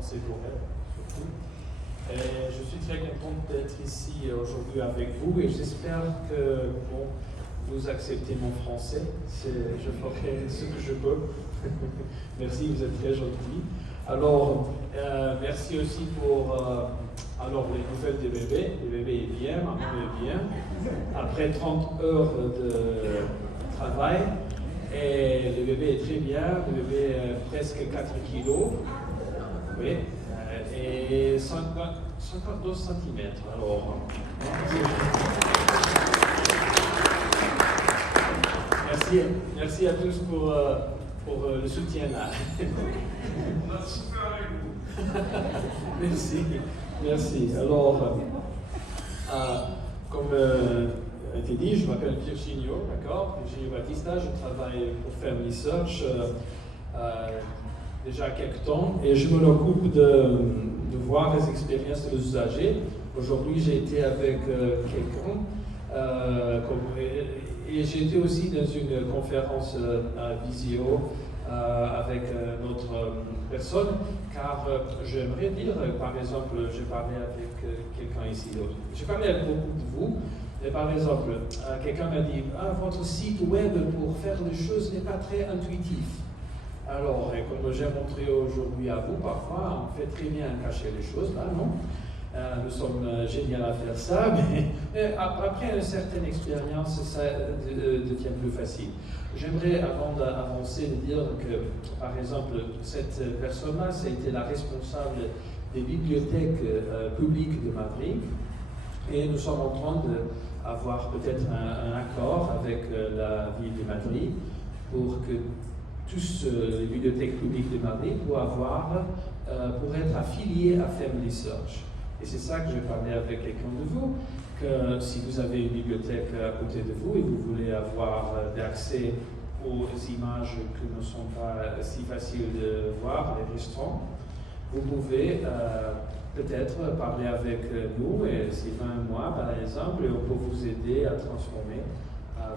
C'est pour elle, surtout. Et je suis très contente d'être ici aujourd'hui avec vous et j'espère que vous acceptez mon français. Je ferai ce que je peux. Merci, vous êtes très gentil. Alors, merci aussi pour les nouvelles des bébés. Le bébé est bien, maman est bien. Après 30 heures de travail, et le bébé est très bien. Le bébé est presque 4 kilos. Oui, et 52 cm. Alors, merci à tous pour le soutien là. On a souffert avec vous. Merci. Alors, comme a été dit, je m'appelle Virginio, d'accord? Virginio Battista, je travaille pour Family Search. Déjà quelques temps, et je m'occupe de voir les expériences des usagers. Aujourd'hui, j'ai été avec quelqu'un, et j'ai été aussi dans une conférence visio avec notre personne, car j'aimerais dire, par exemple, j'ai parlé avec quelqu'un ici, j'ai parlé avec beaucoup de vous, et par exemple, quelqu'un m'a dit, votre site web pour faire les choses n'est pas très intuitif. Alors, comme j'ai montré aujourd'hui à vous, parfois, on fait très bien cacher les choses, là, non? Nous sommes géniaux à faire ça, mais après une certaine expérience, ça devient plus facile. J'aimerais, avant d'avancer, dire que, par exemple, cette personne-là, ça a été la responsable des bibliothèques publiques de Madrid, et nous sommes en train d'avoir peut-être un accord avec la ville de Madrid pour que tous les bibliothèques publiques de Madrid pour être affiliés à Family Search. Et c'est ça que je parlais avec quelqu'un de vous, que si vous avez une bibliothèque à côté de vous et vous voulez avoir accès aux images qui ne sont pas si faciles de voir, les restaurants, vous pouvez peut-être parler avec nous, et Sylvain et moi par exemple, et on peut vous aider à transformer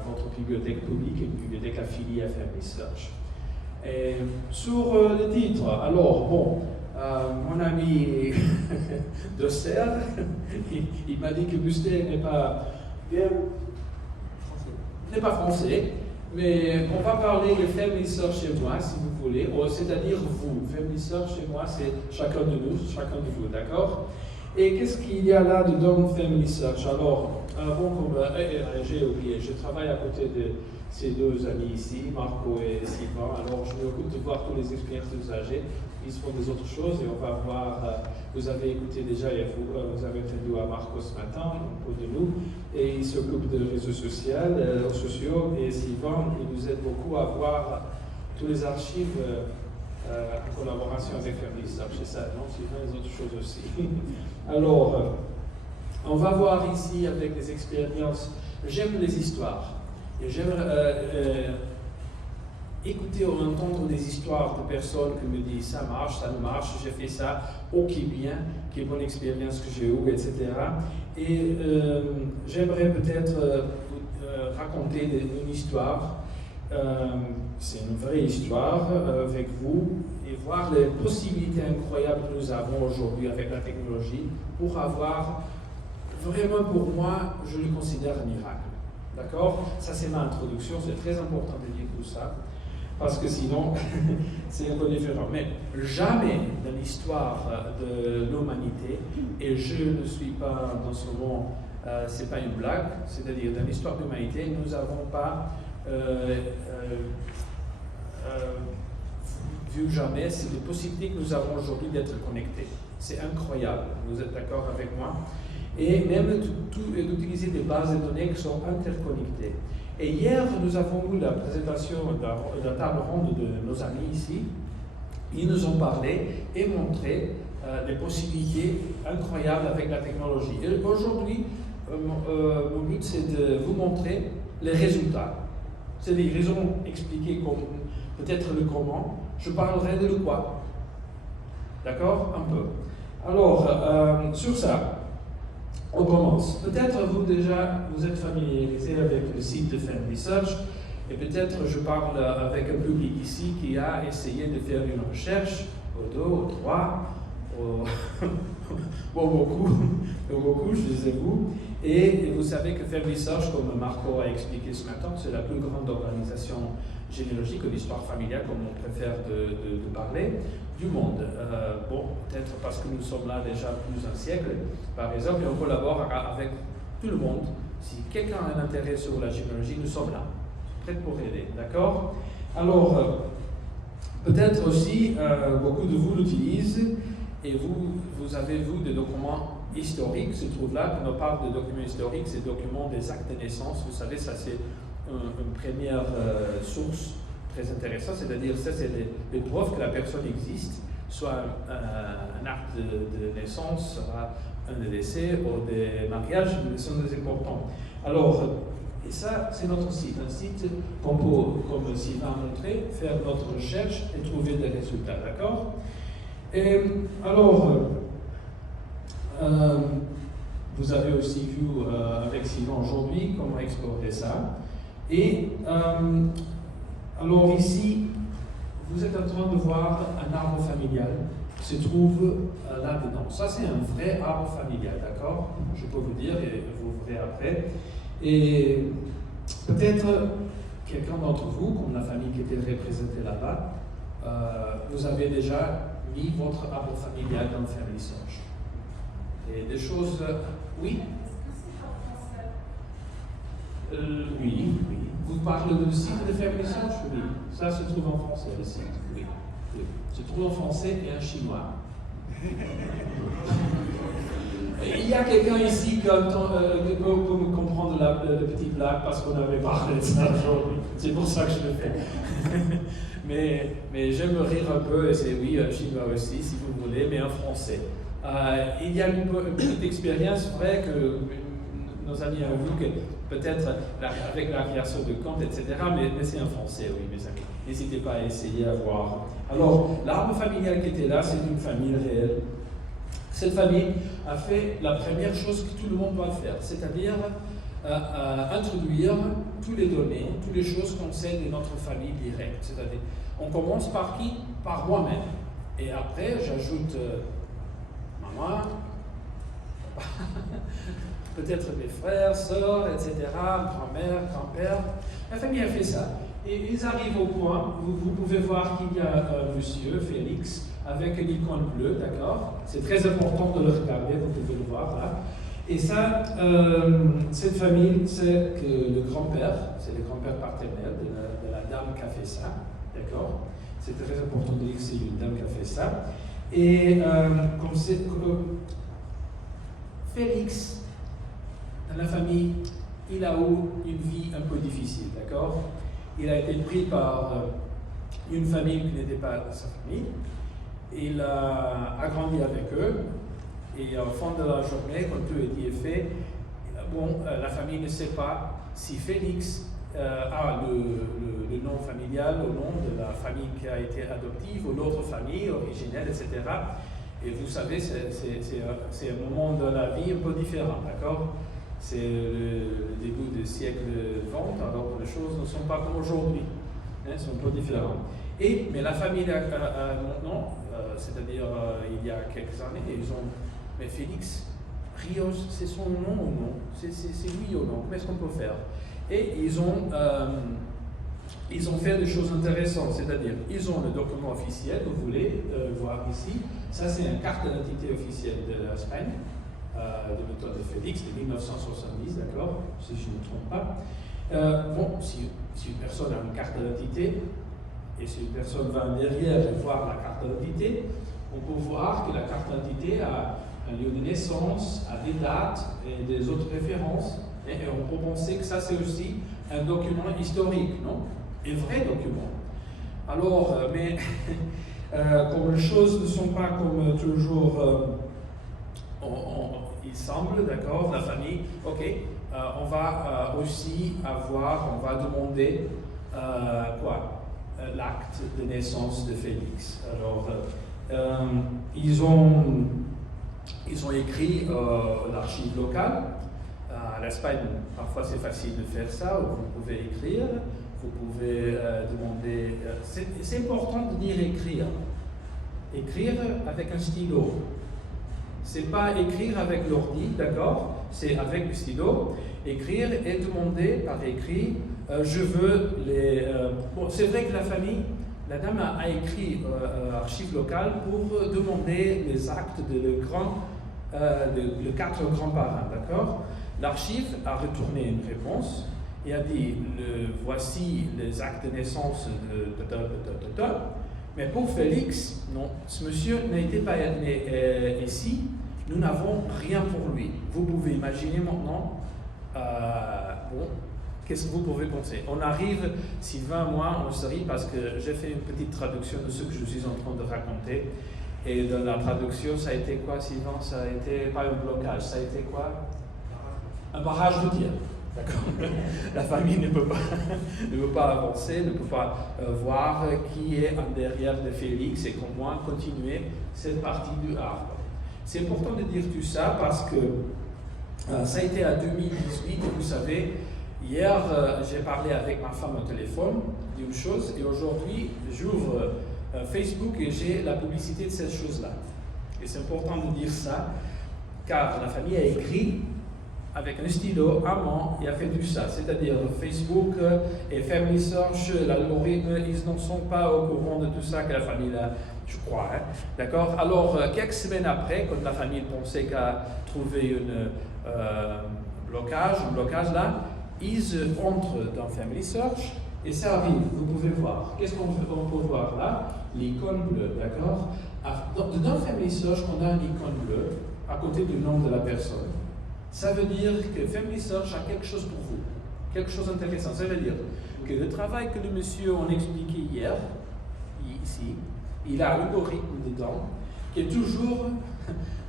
votre bibliothèque publique en une bibliothèque affiliée à Family Search. Et sur le titre, alors bon, mon ami d'Auxerre, il m'a dit que Buster n'est pas français, mais on va parler de Family Search chez moi, si vous voulez, c'est-à-dire vous. Family Search chez moi, c'est chacun de nous, chacun de vous, d'accord? Et qu'est-ce qu'il y a là dedans Family Search? Alors, j'ai oublié, je travaille à côté de ces deux amis ici, Marco et Sylvain. Alors, je m'occupe de voir tous les experts usagers. Ils font des autres choses et on va voir. Vous avez écouté déjà, vous avez entendu à Marco ce matin, un peu de nous, et il s'occupe des réseaux sociaux. Et Sylvain, il nous aide beaucoup à voir tous les archives en collaboration avec Family Search. C'est ça, non? Sylvain, les autres choses aussi. Alors, on va voir ici avec les expériences. J'aime les histoires. Et j'aime écouter ou entendre des histoires de personnes qui me disent ça marche, ça ne marche, j'ai fait ça, ok bien, quelle bonne expérience que j'ai eue, etc. Et j'aimerais peut-être raconter une histoire, c'est une vraie histoire avec vous, et voir les possibilités incroyables que nous avons aujourd'hui avec la technologie pour avoir, vraiment pour moi, je le considère un miracle. D'accord? Ça, c'est ma introduction. C'est très important de dire tout ça, parce que sinon, c'est un peu différent. Mais jamais dans l'histoire de l'humanité, et je ne suis pas dans ce moment, c'est pas une blague, c'est-à-dire dans l'histoire de l'humanité, nous n'avons pas vu jamais ces possibilités que nous avons aujourd'hui d'être connectés. C'est incroyable. Vous êtes d'accord avec moi? Et même d'utiliser des bases de données qui sont interconnectées. Et hier, nous avons eu la présentation de la table ronde de nos amis ici. Ils nous ont parlé et montré des possibilités incroyables avec la technologie. Et aujourd'hui, mon but, c'est de vous montrer les résultats. C'est-à-dire, ils ont expliqué peut-être le comment. Je parlerai de le quoi. D'accord? Un peu. Alors, sur ça, on commence. Peut-être vous êtes familiarisé avec le site de Family Search, et peut-être je parle avec un public ici qui a essayé de faire une recherche au 2, au 3, beaucoup, je disais vous. Et vous savez que Family Search, comme Marco a expliqué ce matin, c'est la plus grande organisation généalogique ou d'histoire familiale, comme on préfère de parler, du monde. Peut-être parce que nous sommes là déjà plus d'un siècle, par exemple, et on collabore avec tout le monde. Si quelqu'un a un intérêt sur la généalogie, nous sommes là, prêts pour aider, d'accord? Alors, peut-être aussi, beaucoup de vous l'utilisent, et vous avez, vous, des documents historiques, se trouve là, quand on parle de documents historiques, c'est documents des actes de naissance, vous savez, ça c'est une première source très intéressante, c'est-à-dire ça c'est les preuves que la personne existe, soit un acte de naissance, soit un décès ou des mariages, sont des importants. Alors, et ça c'est notre site, un site qu'on peut, comme Sylvain a montré, faire notre recherche et trouver des résultats, d'accord? Et alors, vous avez aussi vu avec Sylvain aujourd'hui comment explorer ça. Et alors ici, vous êtes en train de voir un arbre familial qui se trouve là-dedans. Ça, c'est un vrai arbre familial, d'accord? Je peux vous dire, et vous verrez après. Et peut-être quelqu'un d'entre vous, comme la famille qui était représentée là-bas, vous avez déjà mis votre arbre familial dans le Family Search. Et des choses... oui? Oui. Vous parlez du site de Family Search? Oui. Ça se trouve en français, le site. Oui. Se trouve en français et en chinois. Il y a quelqu'un ici qui peut me comprendre le petit blague parce qu'on avait parlé de ça aujourd'hui. C'est pour ça que je le fais. mais j'aime rire un peu, et c'est oui, chinois aussi, si vous voulez, mais en français. Il y a une petite expérience vraie que nos amis ont vu, que peut-être avec la création de comptes, etc., mais c'est en français, oui, mes amis. N'hésitez pas à essayer à voir. Alors, l'arbre familial qui était là, c'est une famille réelle. Cette famille a fait la première chose que tout le monde doit faire, c'est-à-dire introduire toutes les données, toutes les choses qu'on sait de notre famille directe. C'est-à-dire, on commence par qui? Par moi-même. Et après, j'ajoute maman, peut-être mes frères, sœurs, etc., grand-mère, grand-père. La famille a fait ça. Et ils arrivent au point, vous pouvez voir qu'il y a un monsieur, Félix, avec une icône bleue, d'accord? C'est très important de le regarder, vous pouvez le voir là. Et ça, cette famille, c'est que le grand-père, c'est le grand-père paternel de la dame qui a fait ça, d'accord? C'est très important de dire que c'est une dame qui a fait ça. Et comme c'est Félix, dans la famille, il a eu une vie un peu difficile, d'accord? Il a été pris par une famille qui n'était pas sa famille. Il a grandi avec eux. Et au fond de la journée, quand tout est dit et fait, la famille ne sait pas si Félix a le nom familial, le nom de la famille qui a été adoptive ou l'autre famille originelle, etc. Et vous savez, c'est un moment de la vie un peu différent, d'accord? C'est le début du siècle 20, alors les choses ne sont pas comme aujourd'hui, hein, sont un peu différentes. Mais la famille a non, c'est-à-dire il y a quelques années, ils ont, mais Félix Rios, c'est son nom ou non? C'est lui ou non? Qu'est-ce qu'on peut faire? Et ils ont fait des choses intéressantes, c'est-à-dire ils ont le document officiel, vous voulez voir ici. Ça, c'est une carte d'identité officielle de l'Espagne, de méthode de Félix, de 1970, d'accord, si je ne me trompe pas. Si une personne a une carte d'identité, et si une personne va derrière et voir la carte d'identité, on peut voir que la carte d'identité a un lieu de naissance, a des dates et des autres références. Et on peut penser que ça, c'est aussi un document historique, non? Un vrai document. Alors, mais comme les choses ne sont pas comme toujours il semble, d'accord, la famille, ok, on va aussi avoir, on va demander l'acte de naissance de Félix. Alors, ils ont écrit l'archive locale. À l'Espagne, parfois c'est facile de faire ça, vous pouvez écrire, vous pouvez demander. C'est important de dire écrire. écrire avec un stylo. C'est pas écrire avec l'ordi, d'accord? C'est avec le stylo, écrire et demander par écrit, je veux les... Bon, c'est vrai que la dame a écrit archives locales pour demander les actes de 4 grands-parents, d'accord? L'archive a retourné une réponse et a dit, voici les actes de naissance de... Mais pour Félix, non, ce monsieur n'était pas né ici, nous n'avons rien pour lui. Vous pouvez imaginer maintenant, bon, qu'est-ce que vous pouvez penser? On arrive, Sylvain, moi, on se rit parce que j'ai fait une petite traduction de ce que je suis en train de raconter. Et dans la traduction, ça a été quoi, Sylvain? Ça a été pas un blocage, ça a été quoi? Un barrage routier. D'accord. La famille ne peut pas avancer, ne peut pas voir qui est en derrière de Félix et comment continuer cette partie du arbre. C'est important de dire tout ça parce que ça a été à 2018 et vous savez, hier j'ai parlé avec ma femme au téléphone d'une chose et aujourd'hui j'ouvre Facebook et j'ai la publicité de cette chose-là. Et c'est important de dire ça car la famille a écrit avec un stylo à main et a fait tout ça. C'est-à-dire Facebook et Family Search, l'algorithme, ils n'en sont pas au courant de tout ça que la famille a, je crois. Hein. D'accord? Alors, quelques semaines après, quand la famille pensait qu'à trouver un blocage là, ils entrent dans Family Search et ça arrive, vous pouvez voir. Qu'est-ce qu'on peut voir là? L'icône bleue, d'accord? Dans Family Search, on a une icône bleue à côté du nom de la personne. Ça veut dire que Family Search a quelque chose pour vous, quelque chose d'intéressant. Ça veut dire que le travail que le monsieur a expliqué hier, ici, il a un algorithme dedans qui est toujours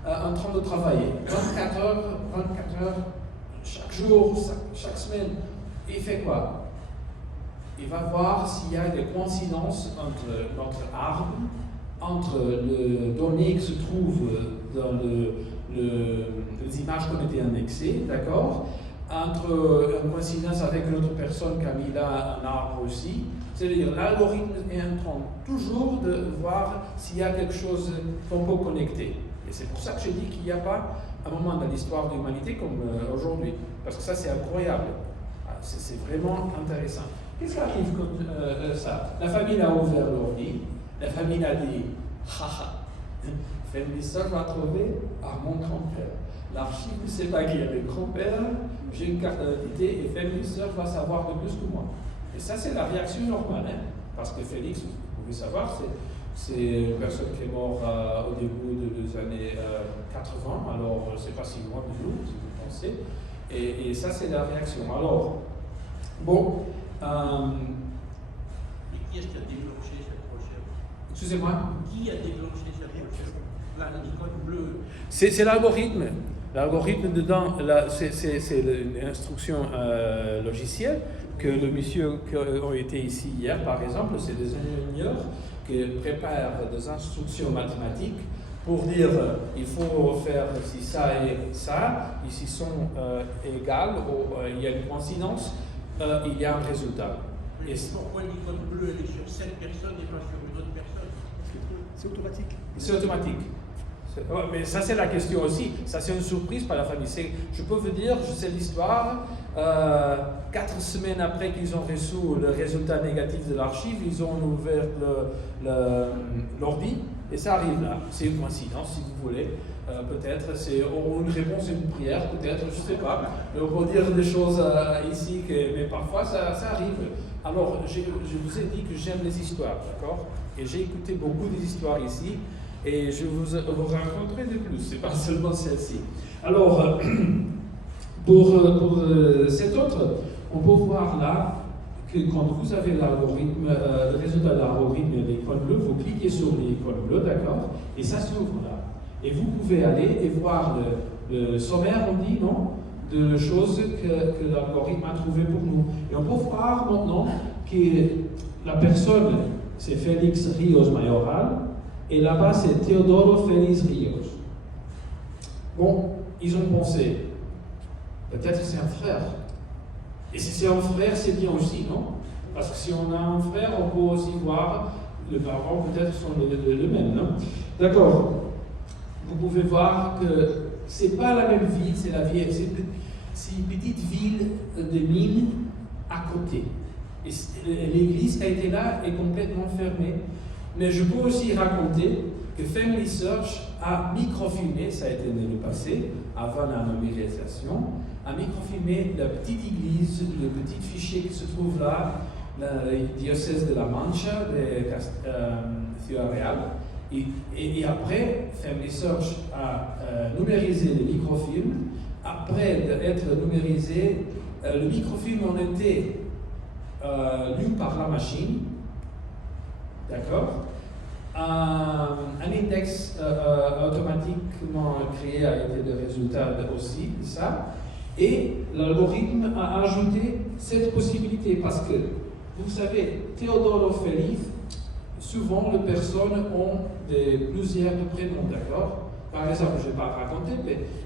en train de travailler. 24 heures, chaque jour, chaque semaine. Et il fait quoi? Il va voir s'il y a des coïncidences entre notre arbre, entre les données qui se trouvent dans les images qui ont été annexées, d'accord, entre une coïncidence avec une autre personne qui a mis là un arbre aussi. C'est-à-dire l'algorithme est en train toujours de voir s'il y a quelque chose qu'on peut connecter. Et c'est pour ça que je dis qu'il n'y a pas un moment dans l'histoire de l'humanité comme aujourd'hui. Parce que ça, c'est incroyable. C'est vraiment intéressant. Qu'est-ce qui arrive comme ça? La famille a ouvert l'ordi. La famille a dit, haha, Family Search va trouver à mon grand-père. L'archive ne sait pas qui est le grand-père, j'ai une carte d'identité et Family Search va savoir de plus que moi. Et ça, c'est la réaction normale, hein, parce que Félix, vous pouvez savoir, c'est une personne qui est morte au début des années 80, alors c'est pas si loin de nous, si vous pensez. Et ça, c'est la réaction. Alors, bon. Et qui est-ce qui a déclenché cette recherche? Excusez-moi? Qui a déclenché cette recherche? L'icône bleue. C'est l'algorithme. L'algorithme dedans, c'est une instruction logicielle que le monsieur qui a été ici hier, par exemple, c'est des ingénieurs qui préparent des instructions mathématiques pour dire il faut faire si ça et ça, ici sont égales, ou il y a une coïncidence, il y a un résultat. Et pourquoi l'icône bleue elle est sur cette personne et pas sur une autre personne? C'est automatique. C'est automatique. Mais ça, c'est la question aussi. Ça, c'est une surprise pour la famille. Je peux vous dire, je sais l'histoire. 4 semaines après qu'ils ont reçu le résultat négatif de l'archive, ils ont ouvert l'ordi et ça arrive là. C'est une coïncidence, si vous voulez. Peut-être, c'est une réponse à une prière, peut-être, je ne sais pas. Mais on peut dire des choses ici, mais parfois ça arrive. Alors, je vous ai dit que j'aime les histoires, d'accord? Et j'ai écouté beaucoup des histoires ici. Et je vous raconterai de plus, c'est pas seulement celle-ci. Alors, pour cette autre, on peut voir là que quand vous avez l'algorithme, le résultat de l'algorithme et l'icône bleue, vous cliquez sur l'icône bleue, d'accord? Et ça s'ouvre là. Et vous pouvez aller et voir le sommaire, on dit, non? De choses que l'algorithme a trouvé pour nous. Et on peut voir maintenant que la personne, c'est Félix Rios Mayoral. Et là-bas, c'est Teodoro Félix Rios. Bon, ils ont pensé, peut-être que c'est un frère. Et si c'est un frère, c'est bien aussi, non? Parce que si on a un frère, on peut aussi voir les parents peut-être sont les mêmes, non? D'accord. Vous pouvez voir que c'est pas la même ville, c'est une petite ville de mines à côté. Et l'église qui a été là est complètement fermée. Mais je peux aussi raconter que Family Search a microfilmé, ça a été dans le passé, avant la numérisation, a microfilmé la petite église, le petit fichier qui se trouve là, le diocèse de la Mancha, de Ciudad Real. Et après, Family Search a numérisé le microfilm. Après d'être numérisé, le microfilm en était lu par la machine. D'accord? Un index automatiquement créé a été le résultat aussi de ça. Et l'algorithme a ajouté cette possibilité parce que, vous savez, Teodoro Félix, souvent les personnes ont plusieurs prénoms, d'accord? Par exemple, je ne vais pas raconter,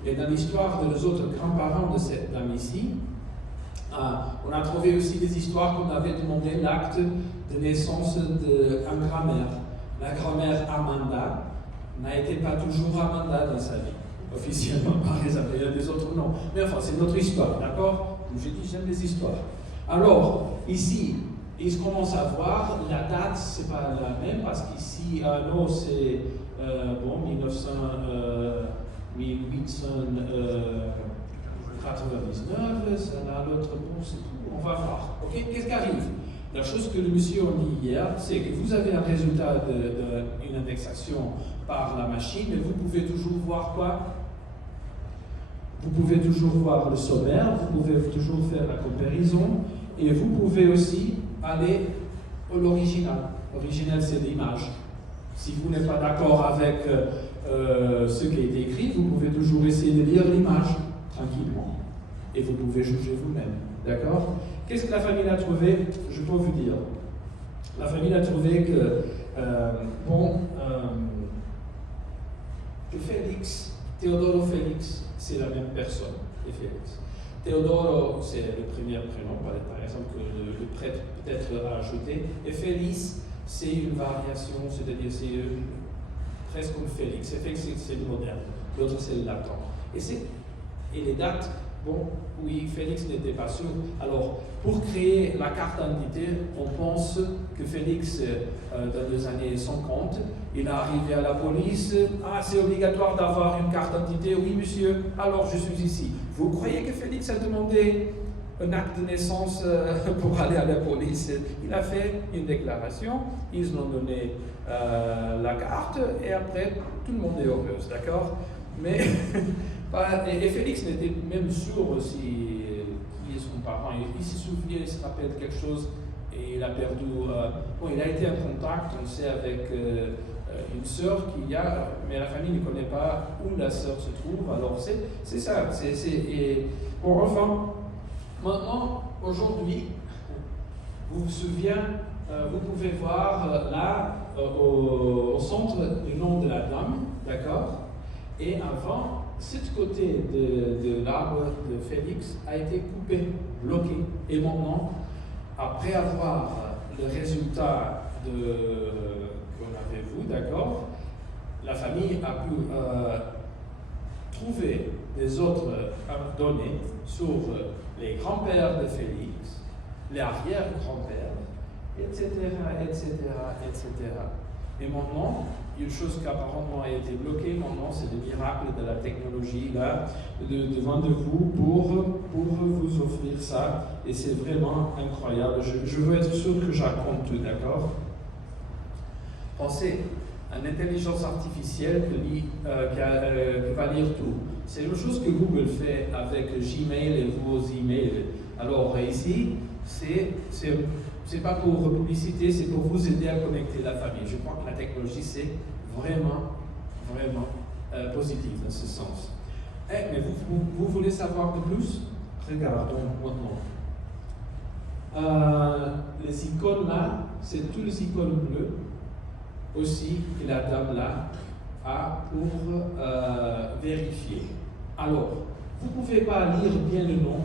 mais dans l'histoire de nos autres grands-parents de cette dame ici, on a trouvé aussi des histoires qu'on avait demandé l'acte de naissance d'une grand-mère. La grand-mère Amanda n'était pas toujours Amanda dans sa vie, officiellement par exemple, il y a des autres noms. Mais enfin, c'est notre histoire, d'accord? Comme j'ai dit, j'aime les histoires. Alors, ici, ils commencent à voir, la date, c'est pas la même, parce qu'ici, non, c'est, 1899, ça là, l'autre, bon, c'est tout, on va voir. Ok, qu'est-ce qui arrive? La chose que le monsieur a dit hier, c'est que vous avez un résultat d'une indexation par la machine, mais vous pouvez toujours voir quoi? Vous pouvez toujours voir le sommaire, vous pouvez toujours faire la comparaison, et vous pouvez aussi aller à l'original. L'original, c'est l'image. Si vous n'êtes pas d'accord avec ce qui a été écrit, vous pouvez toujours essayer de lire l'image tranquillement. Et vous pouvez juger vous-même. D'accord? Qu'est-ce que la famille a trouvé? Je peux vous dire. La famille a trouvé que, que Félix, Teodoro Félix, c'est la même personne que Félix. Teodoro, c'est le premier prénom, par exemple, que le prêtre peut-être a ajouté. Et Félix, c'est une variation, c'est-à-dire c'est presque comme Félix. Et Félix, c'est le moderne. L'autre, c'est le latin. Et les dates, bon, oui, Félix n'était pas sûr. Alors, pour créer la carte d'identité, on pense que Félix, dans les années 50, il est arrivé à la police. Ah, c'est obligatoire d'avoir une carte d'identité. Oui, monsieur, alors je suis ici. Vous croyez que Félix a demandé un acte de naissance pour aller à la police? Il a fait une déclaration, ils ont donné la carte, et après, tout le monde est heureux, d'accord? Mais, et Félix n'était même sûr aussi qui est son parent. Il se souvient, il se rappelle quelque chose, et il a perdu. Il a été en contact, on sait, avec une sœur qu'il y a, mais la famille ne connaît pas où la sœur se trouve. Alors c'est ça. Bon, enfin, maintenant, aujourd'hui, vous vous souvenez, vous pouvez voir là, au centre, le nom de la dame, d'accord? Et avant, ce côté de l'arbre de Félix a été coupé, bloqué. Et maintenant, après avoir le résultat qu'on avait vu, d'accord, la famille a pu trouver des autres données sur les grands-pères de Félix, les arrière-grands-pères, etc., etc., etc. Et maintenant, une chose qui apparemment a été bloquée, maintenant, c'est le miracle de la technologie, là, devant de vous, pour vous offrir ça. Et c'est vraiment incroyable. Je veux être sûr que je raconte tout, d'accord? Pensez, une intelligence artificielle qui va lire tout. C'est une chose que Google fait avec Gmail et vos emails. Alors ici, c'est pas pour publicité, c'est pour vous aider à connecter la famille. Je crois que la technologie, c'est vraiment, vraiment positif dans ce sens. Mais vous voulez savoir de plus? Regardons maintenant. Les icônes là, c'est tous les icônes bleues aussi que la dame là a pour vérifier. Alors, vous ne pouvez pas lire bien le nom,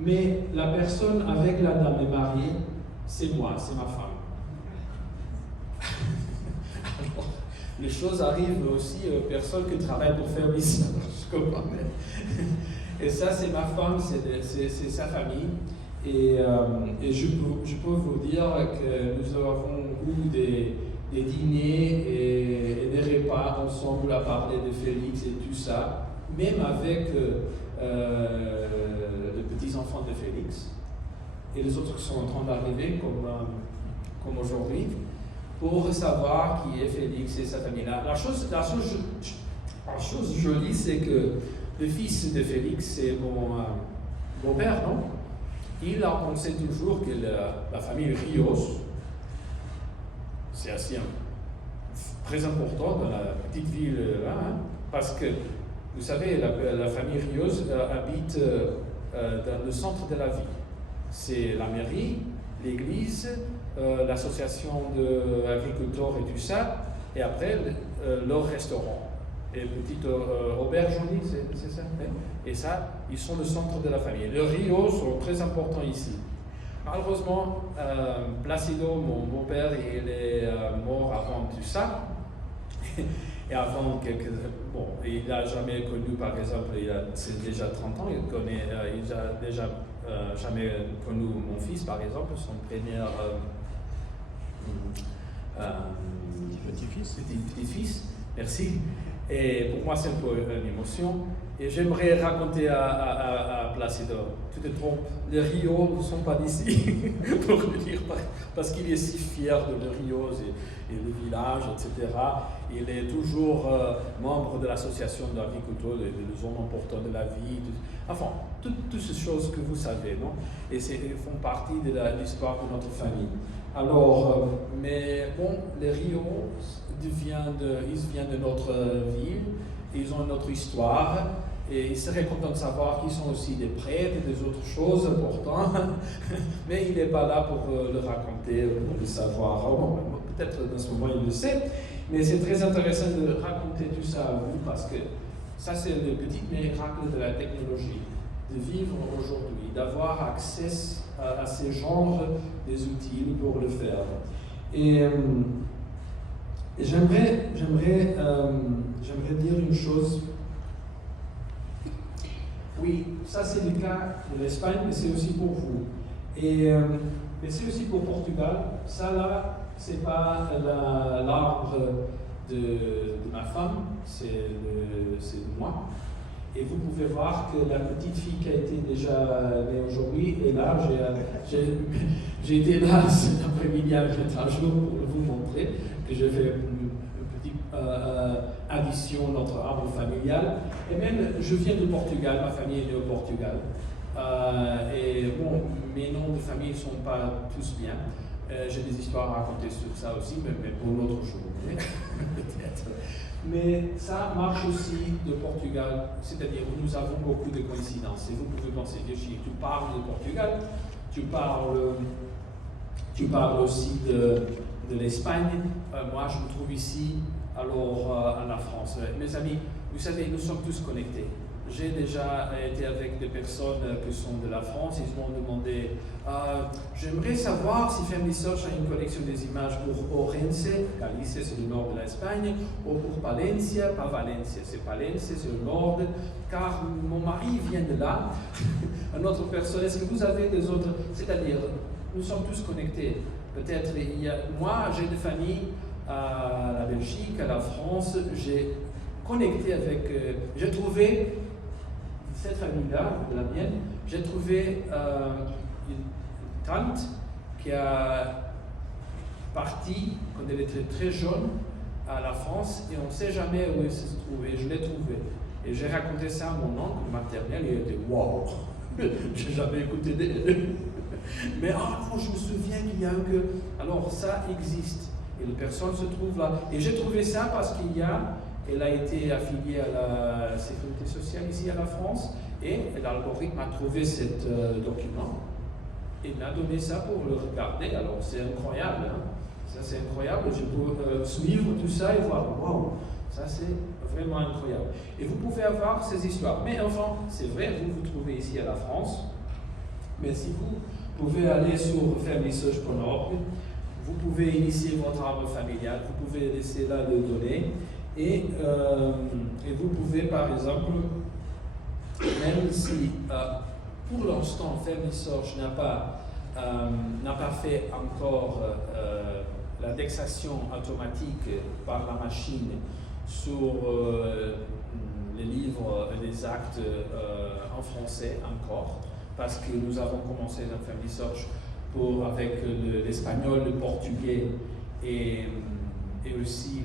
mais la personne avec la dame est mariée, c'est moi, c'est ma femme. Alors, les choses arrivent aussi aux personnes qui travaillent pour faire mission, je comprends. Et ça, c'est ma femme, c'est sa famille. Et je peux vous dire que nous avons eu des dîners et des repas ensemble à parler de Félix et tout ça, même avec les petits-enfants de Félix et les autres qui sont en train d'arriver comme aujourd'hui, pour savoir qui est Félix et sa famille. La chose jolie, c'est que le fils de Félix, c'est mon beau-père, non? Il a pensé toujours que la famille Rios, c'est assez très important dans la petite ville là, parce que, vous savez, la famille Rios habite dans le centre de la ville. C'est la mairie, l'église, l'association d'agriculteurs et tout ça, et après leur restaurant. Et petite auberge, c'est ça? Et ça, ils sont le centre de la famille. Les Rios sont très importants ici. Malheureusement, Placido, mon beau-père, il est mort avant tout ça. Et avant bon, il n'a jamais connu, par exemple, c'est déjà 30 ans, il n'a déjà jamais connu mon fils, par exemple, son premier petit-fils. Merci. Et pour moi, c'est un peu une émotion. Et j'aimerais raconter à Placido, tu te trompes, les Rios ne sont pas d'ici, pour le dire, parce qu'il est si fier de les Rios et le village, etc. Il est toujours membre de l'association d'agriculteurs, des hommes importants de la vie, enfin, toutes ces choses que vous savez, non? Et ils font partie de l'histoire de notre famille. Alors, mais bon, les Rios, ils viennent de notre ville, ils ont notre histoire, et ils seraient contents de savoir qu'ils sont aussi des prêtres et des autres choses importantes, mais il n'est pas là pour le raconter, pour le savoir. Bon, peut-être dans ce moment il le sait, mais c'est très intéressant de raconter tout ça à vous, parce que ça c'est le petit miracle de la technologie, de vivre aujourd'hui, d'avoir accès à ces genres des outils pour le faire. Et j'aimerais dire une chose. Oui, ça c'est le cas de l'Espagne, mais c'est aussi pour vous. Mais c'est aussi pour Portugal. Ça là, c'est pas l'arbre de ma femme, c'est de moi. Et vous pouvez voir que la petite fille qui a été déjà née aujourd'hui est là. J'ai été là cet après-midi avec un jour pour vous montrer que j'ai fait une petite addition à notre arbre familial. Et même, je viens du Portugal, ma famille est née au Portugal. Et bon, mes noms de famille ne sont pas tous bien. J'ai des histoires à raconter sur ça aussi, mais pour une autre chose, peut-être. Mais ça marche aussi de Portugal, c'est-à-dire où nous avons beaucoup de coïncidences. Et vous pouvez penser, Virginie, tu parles de Portugal, tu parles aussi de l'Espagne. Moi, je me trouve ici, alors en la France. Mes amis, vous savez, nous sommes tous connectés. J'ai déjà été avec des personnes qui sont de la France, ils m'ont demandé j'aimerais savoir si Family Search a une collection des images pour Orense, Galice c'est le nord de l'Espagne, ou pour Palencia, pas Valencia, c'est Palencia, c'est le nord, car mon mari vient de là. Une autre personne, est-ce que vous avez des autres, c'est-à-dire, nous sommes tous connectés. Peut-être, moi j'ai des familles à la Belgique, à la France, j'ai connecté avec, j'ai trouvé cette famille-là, la mienne, j'ai trouvé une tante qui a parti quand elle était très jeune à la France et on ne sait jamais où elle se trouvait. Je l'ai trouvée. Et j'ai raconté ça à mon oncle maternel et il était waouh, j'ai jamais écouté d'elle. Mais non, je me souviens qu'il y a que. Alors ça existe et les personnes se trouvent là. Et j'ai trouvé ça parce elle a été affiliée à la sécurité sociale ici à la France et l'algorithme a trouvé ce document et m'a donné ça pour le regarder. Alors c'est incroyable, hein? Ça c'est incroyable. Je peux suivre tout ça et voir, waouh, ça c'est vraiment incroyable. Et vous pouvez avoir ces histoires. Mais enfin, c'est vrai, vous vous trouvez ici à la France, mais si vous pouvez aller sur familysearch.org, vous pouvez initier votre arbre familial, vous pouvez laisser là les données et vous pouvez par exemple, même si pour l'instant Family Search n'a pas fait encore l'indexation automatique par la machine sur les livres et les actes en français encore, parce que nous avons commencé dans Family Search avec l'espagnol, le portugais et aussi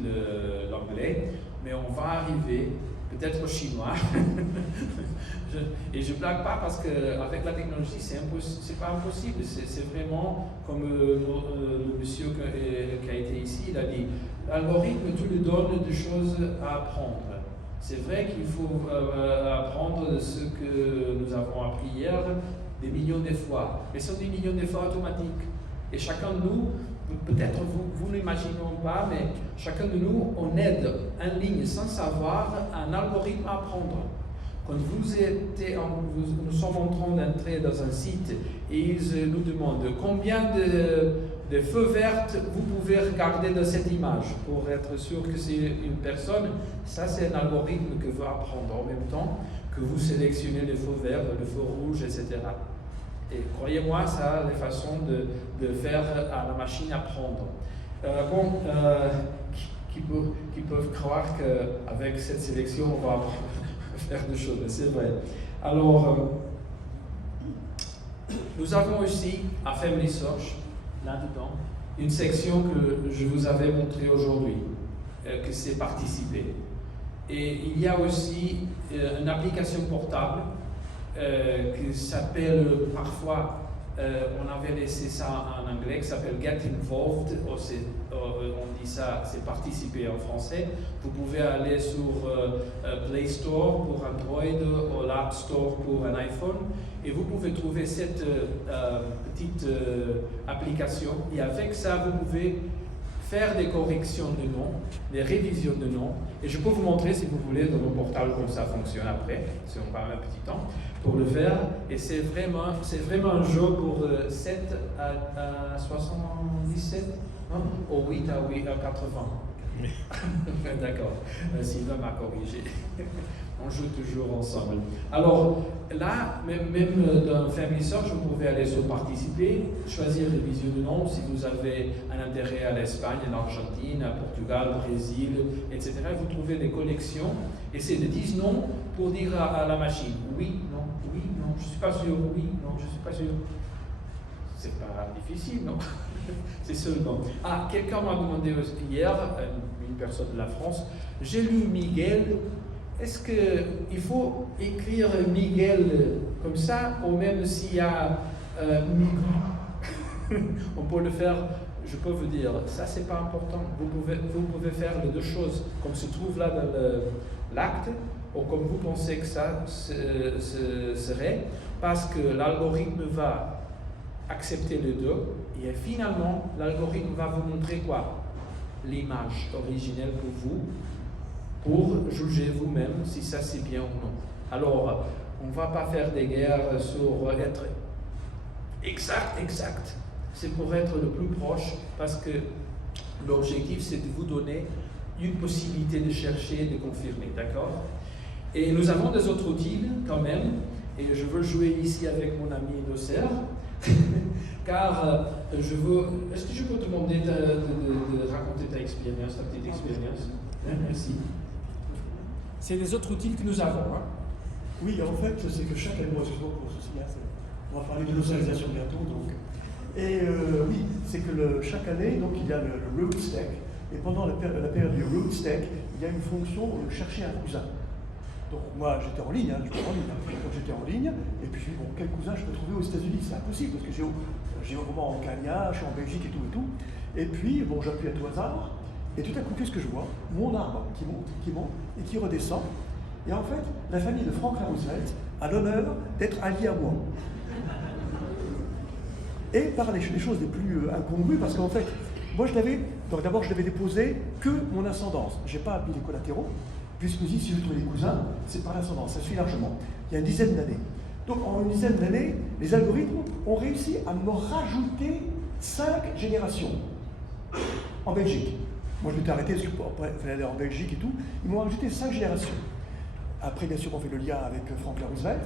l'anglais, mais on va arriver peut-être au chinois. Et je blague pas parce qu'avec la technologie, c'est pas impossible. C'est vraiment comme le monsieur qui a été ici, il a dit, l'algorithme tout lui donne des choses à apprendre. C'est vrai qu'il faut apprendre ce que nous avons appris hier des millions de fois, mais ce sont des millions de fois automatiques. Et chacun de nous, peut-être vous n'imaginez pas, mais chacun de nous, on aide en ligne sans savoir un algorithme à apprendre. Quand nous sommes en train d'entrer dans un site et ils nous demandent combien de feux verts vous pouvez regarder dans cette image pour être sûr que c'est une personne, ça c'est un algorithme que va apprendre en même temps que vous sélectionnez les feux verts, les feux rouges, etc. Et croyez-moi, ça a des façons de faire à la machine apprendre. Qui peuvent croire qu'avec cette sélection, on va faire des choses, c'est vrai. Alors, nous avons aussi à Family Search, là-dedans, une section que je vous avais montrée aujourd'hui, que c'est participer. Et il y a aussi une application portable qui s'appelle parfois, on avait laissé ça en anglais, qui s'appelle Get Involved, on dit ça, c'est participer en français. Vous pouvez aller sur Play Store pour Android ou l'App Store pour un iPhone et vous pouvez trouver cette petite application et avec ça vous pouvez faire des corrections de noms, des révisions de noms, et je peux vous montrer si vous voulez dans mon portable comment ça fonctionne après, si on parle un petit temps, pour le faire, et c'est vraiment un jeu pour 7 à 77, non, au 8 à 80. D'accord, Sylvain m'a corrigé. On joue toujours ensemble. Alors là, même dans Family Search, vous pouvez aller sur Participer, choisir les visions de nom si vous avez un intérêt à l'Espagne, à l'Argentine, à Portugal, Brésil, etc. Vous trouvez des collections et c'est de 10 noms pour dire à la machine oui, non, je ne suis pas sûr, oui, non, je ne suis pas sûr. C'est pas difficile, non? C'est seulement. Ah, quelqu'un m'a demandé hier, une personne de la France, j'ai lu Miguel. Est-ce qu'il faut écrire Miguel comme ça, ou même s'il y a Miguel? On peut le faire, je peux vous dire, ça c'est pas important. Vous pouvez faire les deux choses, comme se trouve là dans l'acte, ou comme vous pensez que ça serait, parce que l'algorithme va accepter les deux, et finalement, l'algorithme va vous montrer quoi? L'image originelle pour vous, pour juger vous-même si ça c'est bien ou non. Alors, on ne va pas faire des guerres sur être exact. C'est pour être le plus proche, parce que l'objectif c'est de vous donner une possibilité de chercher et de confirmer, d'accord? Et nous avons des autres outils quand même, et je veux jouer ici avec mon ami Nosser, car je veux... Est-ce que je peux te demander de raconter ta expérience, ta petite expérience? Merci. C'est les autres outils que nous avons. Hein? Oui, en fait, c'est que chaque année, excuse-moi pour ceci, on va parler de localisation bientôt. Donc. Et oui, c'est que chaque année, donc, il y a le root stack. Et pendant la période du root stack, il y a une fonction de chercher un cousin. Donc moi, j'étais en ligne, Donc j'étais en ligne, et puis bon, quel cousin je peux trouver aux États-Unis? C'est impossible, parce que j'ai vraiment en Kenya, je suis en Belgique et tout. Et puis, bon, j'appuie à tout hasard. Et tout à coup, qu'est-ce que je vois? Mon arbre qui monte et qui redescend. Et en fait, la famille de Franklin Roosevelt a l'honneur d'être alliée à moi. Et par les choses les plus incongrues, parce qu'en fait, moi je l'avais déposé que mon ascendance. Je n'ai pas mis les collatéraux, puisque si je trouve les cousins, c'est par l'ascendance, ça suit largement. Il y a une dizaine d'années. Donc en une dizaine d'années, les algorithmes ont réussi à me rajouter 5 générations. en Belgique. Moi, je m'étais arrêté parce qu'il fallait aller en Belgique et tout. Ils m'ont rajouté 5 générations. Après, bien sûr, on fait le lien avec Franklin Roosevelt.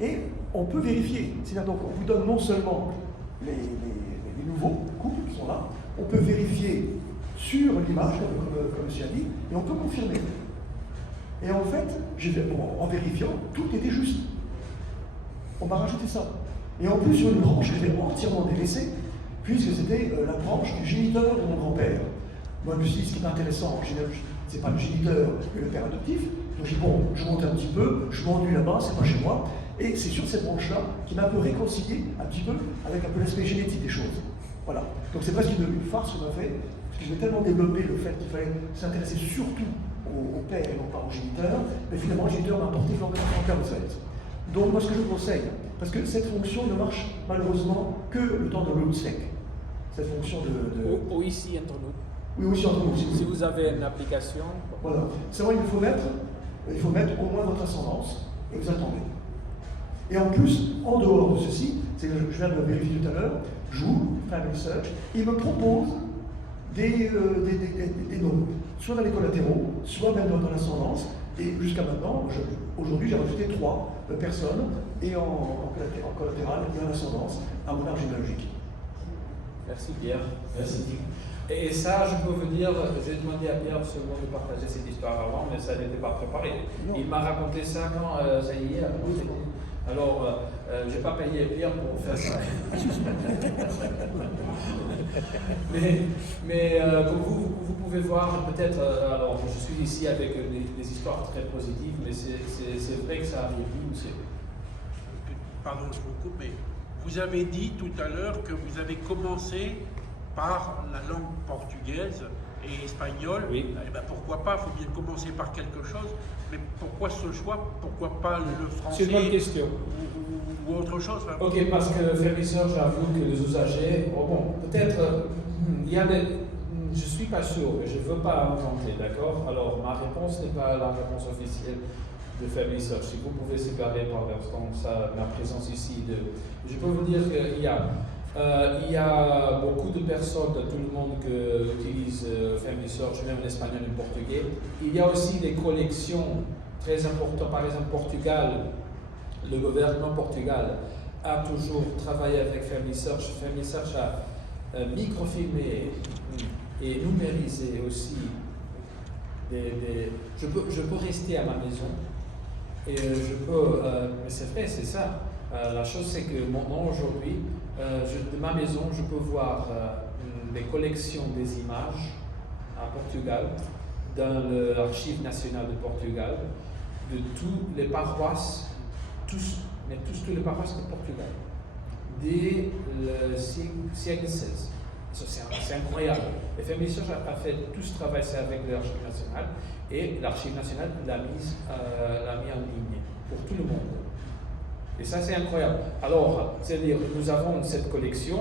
Et on peut vérifier. C'est-à-dire, donc, on vous donne non seulement les nouveaux couples qui sont là, on peut vérifier sur l'image, comme monsieur a dit, et on peut confirmer. Et en fait, en vérifiant, tout était juste. On m'a rajouté ça. Et en plus, sur une branche que j'avais entièrement délaissée, puisque c'était la branche du géniteur de mon grand-père. Moi, je me suis dit, ce qui est intéressant en généalogie, c'est pas le géniteur, mais le père adoptif. Donc j'ai dit, bon, je monte un petit peu, je m'ennuie là-bas, c'est pas chez moi. Et c'est sur cette branche-là qui m'a un peu réconcilié, un petit peu, avec un peu l'aspect génétique des choses. Voilà. Donc c'est presque une farce qu'on a fait, parce que j'ai tellement développé le fait qu'il fallait s'intéresser surtout au père et non pas au géniteur, mais finalement, le géniteur m'a apporté Franklin Roosevelt. Donc moi, ce que je conseille, parce que cette fonction ne marche malheureusement que le temps de RootSec. Cette fonction de... Ou ici entre nous. Oui, aussi entre nous. Si vous avez une application. Voilà. C'est vrai, il faut mettre au moins votre ascendance, et vous attendez. Et en plus, en dehors de ceci, c'est que je viens de le vérifier tout à l'heure, j'ouvre Family Search, il me propose des noms, soit dans les collatéraux, soit même dans l'ascendance. Et jusqu'à maintenant, aujourd'hui, j'ai rajouté 3 personnes, et en collatéral, et en ascendance, à mon arbre généalogique. Merci Pierre. Merci. Et ça, je peux vous dire, j'ai demandé à Pierre seulement de partager cette histoire avant, mais ça n'était pas préparé. Non. Il m'a raconté ça quand ça y est. Alors, je n'ai pas payé Pierre pour faire ça. mais vous pouvez voir, peut-être, alors je suis ici avec des histoires très positives, mais c'est vrai que ça arrive aussi. Pardon, je vous coupe, mais vous avez dit tout à l'heure que vous avez commencé par la langue portugaise et espagnole. Oui. Eh ben, pourquoi pas, il faut bien commencer par quelque chose, mais pourquoi ce choix? Pourquoi pas le français? C'est une bonne question. Ou autre chose? Enfin, Ok, parce que Fermisseur, j'avoue que les usagers, bon, peut-être, il y a des... Je ne suis pas sûr, je ne veux pas inventer, d'accord? Alors, ma réponse n'est pas la réponse officielle de Fermisseur. Si vous pouvez séparer par l'instant ma présence ici, je peux vous dire qu'il y a beaucoup de personnes, tout le monde qui utilise Family Search, même en espagnol et en portugais. Il y a aussi des collections très importantes, par exemple Portugal, le gouvernement Portugal a toujours travaillé avec Family Search. Family Search a microfilmé et numérisé aussi je peux rester à ma maison et je peux, mais c'est vrai, c'est ça. La chose c'est que maintenant aujourd'hui, de ma maison, je peux voir les collections des images à Portugal, dans l'archive nationale de Portugal, de toutes les paroisses, tous les paroisses de Portugal, dès le siècle XVI. C'est incroyable. Et Family Search a fait tout ce travail avec l'Archive nationale, et l'Archive nationale l'a mis en ligne pour tout le monde. Et ça, c'est incroyable. Alors, c'est-à-dire, nous avons cette collection,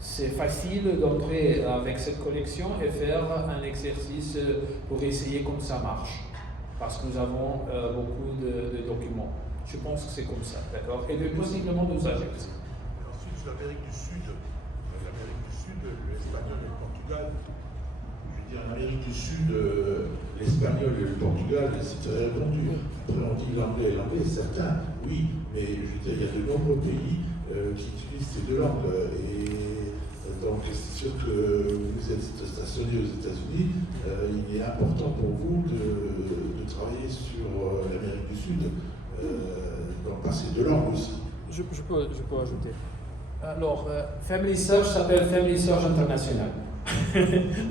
c'est facile d'entrer avec cette collection et faire un exercice pour essayer comme ça marche. Parce que nous avons beaucoup de documents. Je pense que c'est comme ça, d'accord? Et possiblement d'usagers aussi. Ensuite, sur l'Amérique du Sud, l'espagnol et le Portugal. Je veux dire, en Amérique du Sud, l'espagnol et le Portugal, c'est très répandu. Après, on dit l'anglais et l'anglais, certains, oui, mais je veux dire, il y a de nombreux pays qui utilisent ces deux langues. Et donc, c'est sûr que vous êtes stationné aux États-Unis, il est important pour vous de travailler sur l'Amérique du Sud, donc par ces deux langues aussi. Je peux ajouter. Alors, Family Search s'appelle Family Search International.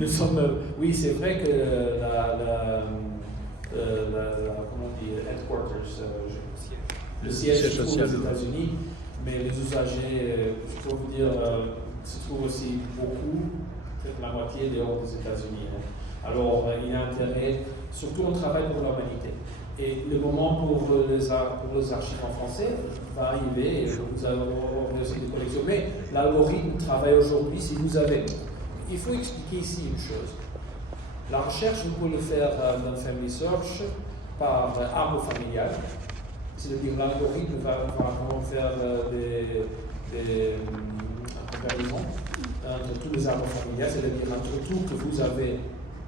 Nous sommes, oui, c'est vrai que comment on dit, headquarters, le siège se trouve aux États-Unis, mais les usagers, je peux vous dire, se trouvent aussi beaucoup, peut-être la moitié dehors des États-Unis. Alors, il y a intérêt, surtout on travaille pour l'humanité. Et le moment pour les archives en français va arriver, et vous avez aussi des collections. Mais l'algorithme travaille aujourd'hui. Si vous avez. Il faut expliquer ici une chose. La recherche, vous pouvez le faire dans Family Search par arbre familial. C'est-à-dire l'algorithme va vraiment faire des comparisons entre tous les arbres familiaux, c'est-à-dire entre tout que vous avez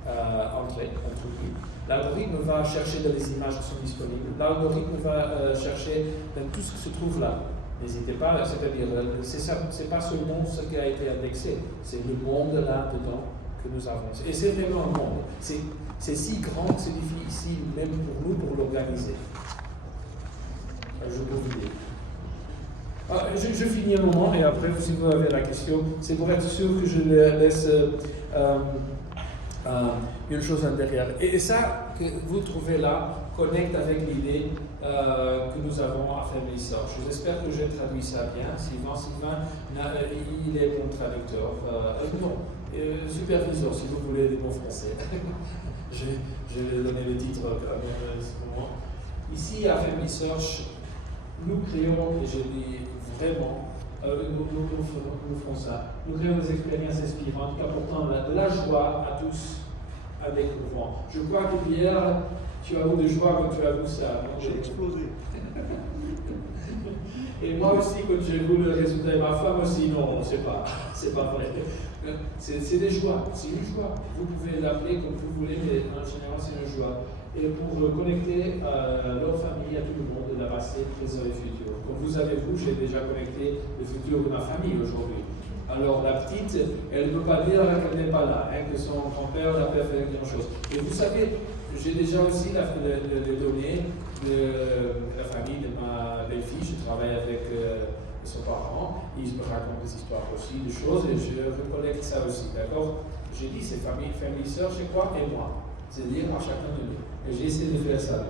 introduit. L'algorithme va chercher dans les images qui sont disponibles. L'algorithme va chercher dans tout ce qui se trouve là. N'hésitez pas, c'est-à-dire, c'est pas seulement ce qui a été indexé, c'est le monde là-dedans que nous avons. Et c'est vraiment un monde. C'est si grand que c'est difficile, même pour nous, pour l'organiser. Je peux vous dire. Je finis un moment et après, si vous avez la question, c'est pour être sûr que je laisse une chose derrière. Et ça que vous trouvez là connecte avec l'idée que nous avons à Family Search. J'espère que j'ai traduit ça bien. Sylvain, il est mon traducteur. Superviseur, si vous voulez des mots français. je vais donner le titre à ce moment. Ici, à Family Search, nous créons, et je dis vraiment, nous faisons ça, nous créons des expériences inspirantes qui apportent de la joie à tous avec le vent. Je crois que Pierre, tu as eu de joie quand tu as vu ça. J'ai explosé. Et moi aussi, quand j'ai vu le résultat, et ma femme aussi, non, c'est pas vrai. C'est des joies, c'est une joie. Vous pouvez l'appeler comme vous voulez, mais en général, c'est une joie. Et pour connecter leur famille à tout le monde, la passé, présent et futur. Comme vous avez vu, j'ai déjà connecté le futur de ma famille aujourd'hui. Alors la petite, elle ne peut pas dire qu'elle n'est pas là, que son grand-père n'a pas fait quelque chose. Et vous savez, j'ai déjà aussi les données de la famille de ma belle-fille. Je travaille avec ses parents, ils me racontent des histoires aussi, des choses, et je recollecte ça aussi, d'accord? J'ai dit, c'est famille Search, c'est quoi? Et moi. C'est-à-dire à chacun de nous. Et j'ai essayé de faire ça.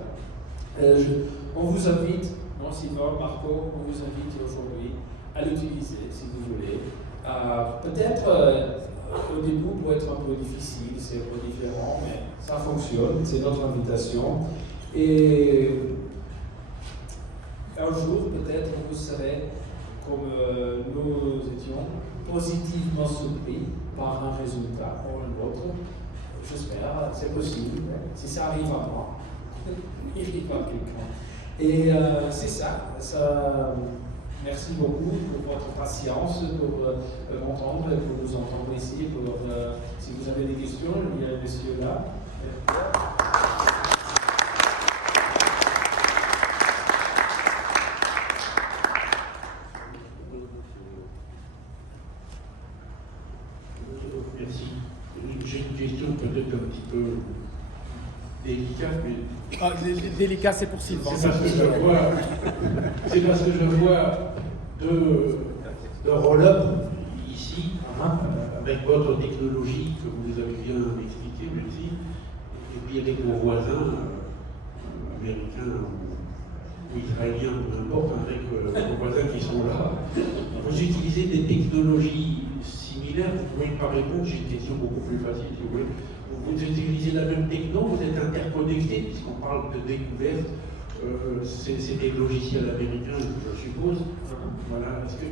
On vous invite, non, Sylvain, Marco, on vous invite aujourd'hui à l'utiliser, si vous voulez. Peut-être au début pour être un peu difficile, c'est un peu différent, mais ça fonctionne, c'est notre invitation. Et un jour, peut-être, vous serez, comme nous étions, positivement surpris par un résultat ou un autre. J'espère, c'est possible. Si ça arrive à moi, il arrive à quelqu'un. Et c'est ça. Merci beaucoup pour votre patience, pour m'entendre et pour nous entendre ici. Si vous avez des questions, il y a un monsieur là. Merci. J'ai une question peut-être un petit peu délicate, mais... délicat, c'est pour Sylvain. C'est parce que je vois de roll-up ici, avec votre technologie que vous nous avez bien expliqué, merci, et puis avec vos voisins américains ou israéliens, peu importe, avec vos voisins qui sont là. Vous utilisez des technologies similaires, vous pouvez pas répondre, j'ai une question beaucoup plus facile si vous voulez. Vous utilisez la même techno, vous êtes interconnectés, puisqu'on parle de découverte, c'est des logiciels américains, je suppose. Voilà. Est-ce que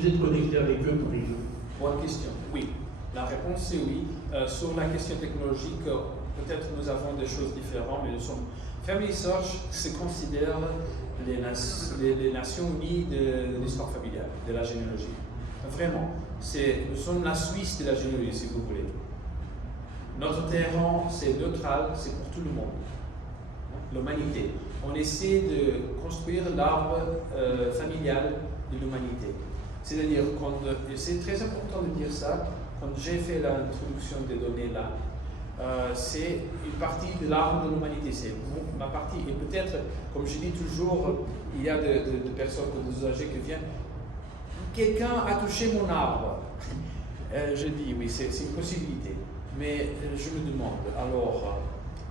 vous êtes connecté avec eux, par exemple? Bonne question. Oui. La réponse c'est oui. Sur la question technologique, peut-être nous avons des choses différentes, mais nous sommes. Family Search se considère les Nations Unies de l'histoire familiale, de la généalogie. Vraiment. Nous sommes la Suisse de la généalogie, si vous voulez. Notre terrain, c'est neutral, c'est pour tout le monde. L'humanité. On essaie de construire l'arbre familial de l'humanité. C'est-à-dire, c'est très important de dire ça, quand j'ai fait l'introduction des données là, c'est une partie de l'arbre de l'humanité, c'est ma partie. Et peut-être, comme je dis toujours, il y a des personnes, des âgés qui viennent, quelqu'un a touché mon arbre. Je dis oui, c'est une possibilité. Mais je me demande, alors,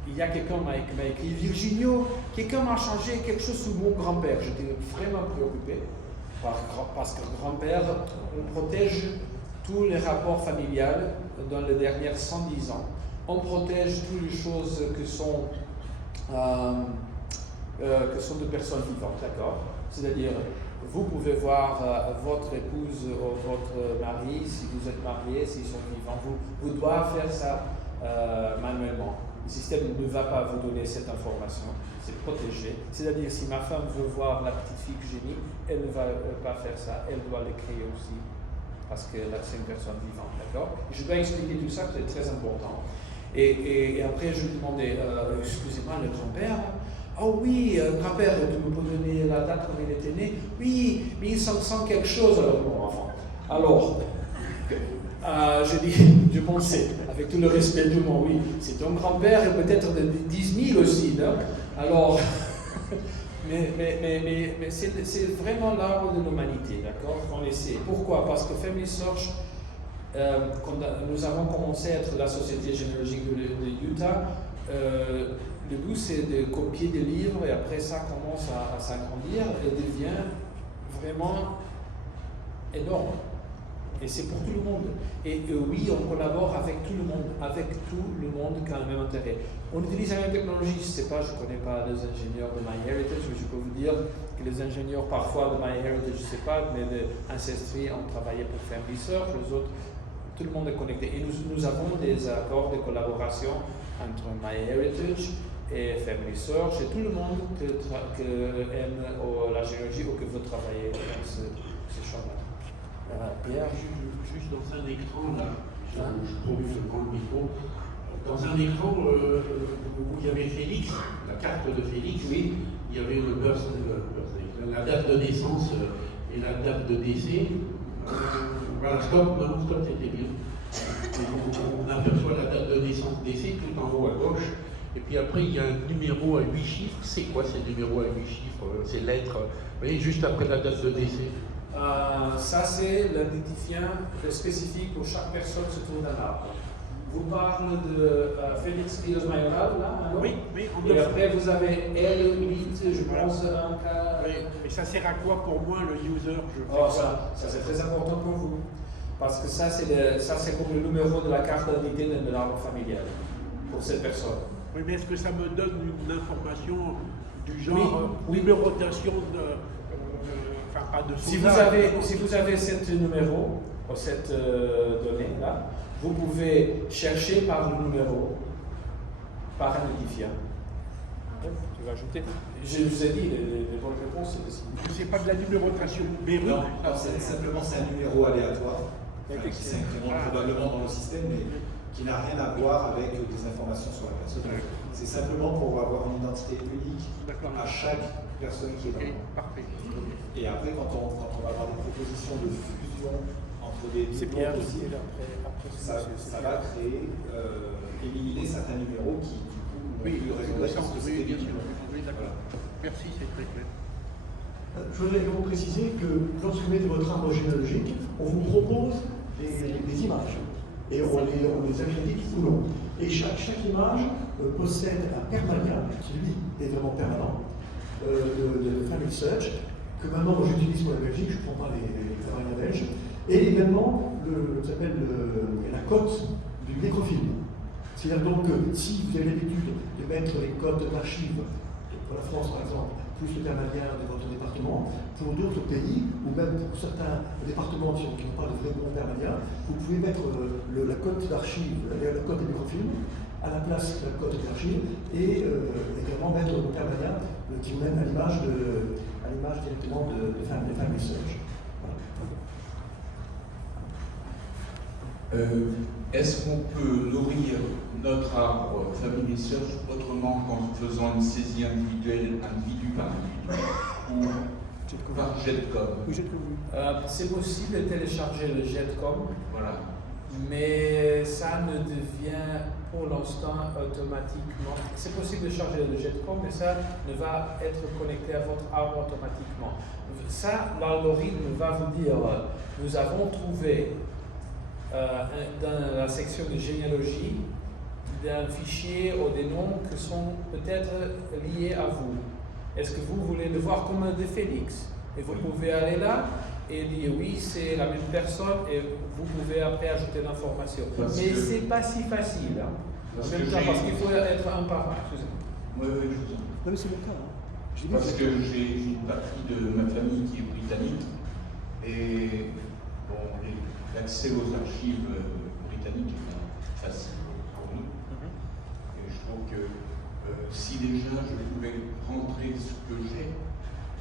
il y a quelqu'un qui m'a écrit, Virginio, quelqu'un m'a changé quelque chose sur mon grand-père. J'étais vraiment préoccupé, parce que grand-père, on protège tous les rapports familiales dans les dernières 110 ans. On protège toutes les choses que sont de personnes vivantes, d'accord? C'est-à-dire, vous pouvez voir votre épouse ou votre mari, si vous êtes marié, s'ils sont vivants, vous devez faire ça manuellement. Le système ne va pas vous donner cette information, c'est protégé. C'est-à-dire, si ma femme veut voir la petite fille que j'ai mise, elle ne va pas faire ça, elle doit le créer aussi. parce que là, c'est une personne vivante, d'accord? Je dois expliquer tout ça, c'est très important. Et après, je lui demandais, excusez-moi, le grand-père, oh oui, grand-père, tu me peux donner la date quand il était né? Oui, mais il sent quelque chose, alors mon enfant. Alors, je dis, je pensais, avec tout le respect du monde, oui, c'est ton grand-père et peut-être de 10 000 aussi, là. Alors, mais c'est vraiment l'arbre de l'humanité, d'accord? On essaie. Pourquoi? Parce que Family Search, quand nous avons commencé à être la société généalogique de Utah, le but c'est de copier des livres et après ça commence à s'agrandir et devient vraiment énorme. Et c'est pour tout le monde. Et oui, on collabore avec tout le monde qui a le même intérêt. On utilise la même technologie, je ne sais pas, je ne connais pas les ingénieurs de MyHeritage, mais je peux vous dire que les ingénieurs parfois de MyHeritage, je ne sais pas, mais de Ancestry ont travaillé pour Family Search, les autres, tout le monde est connecté. Et nous avons des accords de collaboration entre MyHeritage et Family Search et tout le monde qui aime la généalogie ou que veut travailler dans ce champ-là. Pierre, juste dans un écran, là, je prends le micro. Dans un écran, où il y avait Félix, la carte de Félix, oui, il y avait la date de naissance et la date de décès. Voilà, stop, c'était bien. On aperçoit la date de naissance, décès tout en haut à gauche. Et puis après, il y a un numéro à 8 chiffres. C'est quoi ces numéros à 8 chiffres? Ces lettres, vous voyez, juste après la date de décès. Ça, c'est l'identifiant spécifique pour chaque personne se trouve dans l'arbre. Vous parlez de Félix Rios Mayoral, là, alors? Oui. Et après, vous avez L8, je pense, un cas. Oui, mais ça sert à quoi pour moi, le user? Ça c'est très important pour vous. Parce que ça, c'est comme le numéro de la carte d'identité de l'arbre familial pour cette personne. Oui, mais est-ce que ça me donne une information du genre numérotation de. Pas de si vous avez ce numéro, cette donnée-là, vous pouvez chercher par le numéro, par un identifiant. Tu vas ajouter. Je vous ai dit, les bonnes réponses, c'est possible. C'est pas de la numérotation numérique. Non, c'est un numéro aléatoire, qui s'incrémente probablement dans le système, mais qui n'a rien à voir avec des informations sur la personne. C'est simplement pour avoir une identité unique à chaque personne qui est dans le monde. Parfait. Et après, quand on va avoir des propositions de fusion entre des numéros possibles, ça va créer, éliminer certains numéros qui, du coup, n'ont plus raison d'être parce que c'était bien sûr. Oui, d'accord. Merci, c'est très clair. Je voudrais également préciser que lorsque vous mettez votre arbre généalogique, on vous propose des images et on les accrédite ou non. Et chaque image possède un permalia qui, lui, est vraiment permanent de Family Search, que maintenant j'utilise pour la Belgique, je ne prends pas les permalias belges, et également la cote du nécrofilm. C'est-à-dire donc que si vous avez l'habitude de mettre les codes d'archives, pour la France par exemple, plus le permalia de votre département, pour d'autres pays, ou même pour certains départements qui n'ont pas de vrai bon permalia, vous pouvez mettre la cote d'archives, la cote des microfilms, à la place de la cote d'archives, et également mettre le permalia qui vous mène à l'image directement de Family Search. Voilà. Est-ce qu'on peut nourrir notre arbre Family Search autrement qu'en faisant une saisie individuelle, individu par individu, ou par JetCom? C'est possible de télécharger le JetCom, Voilà. mais ça ne devient pour l'instant automatiquement. C'est possible de charger le JetCom, mais ça ne va être connecté à votre arbre automatiquement. Ça, l'algorithme va vous dire, nous avons trouvé dans la section de généalogie d'un fichier ou des noms qui sont peut-être liés à vous. Est-ce que vous voulez le voir comme de Félix? Et vous pouvez aller là et dire oui, c'est la même personne et vous pouvez après ajouter l'information. Mais c'est pas si facile. Hein. Parce qu'il faut être un par un. Oui, je vous en. Non, mais c'est le cas. Hein. Parce que j'ai une partie de ma famille qui est britannique et bon, l'accès aux archives britanniques est facile pour nous. Et je trouve que si déjà je pouvais rentrer ce que j'ai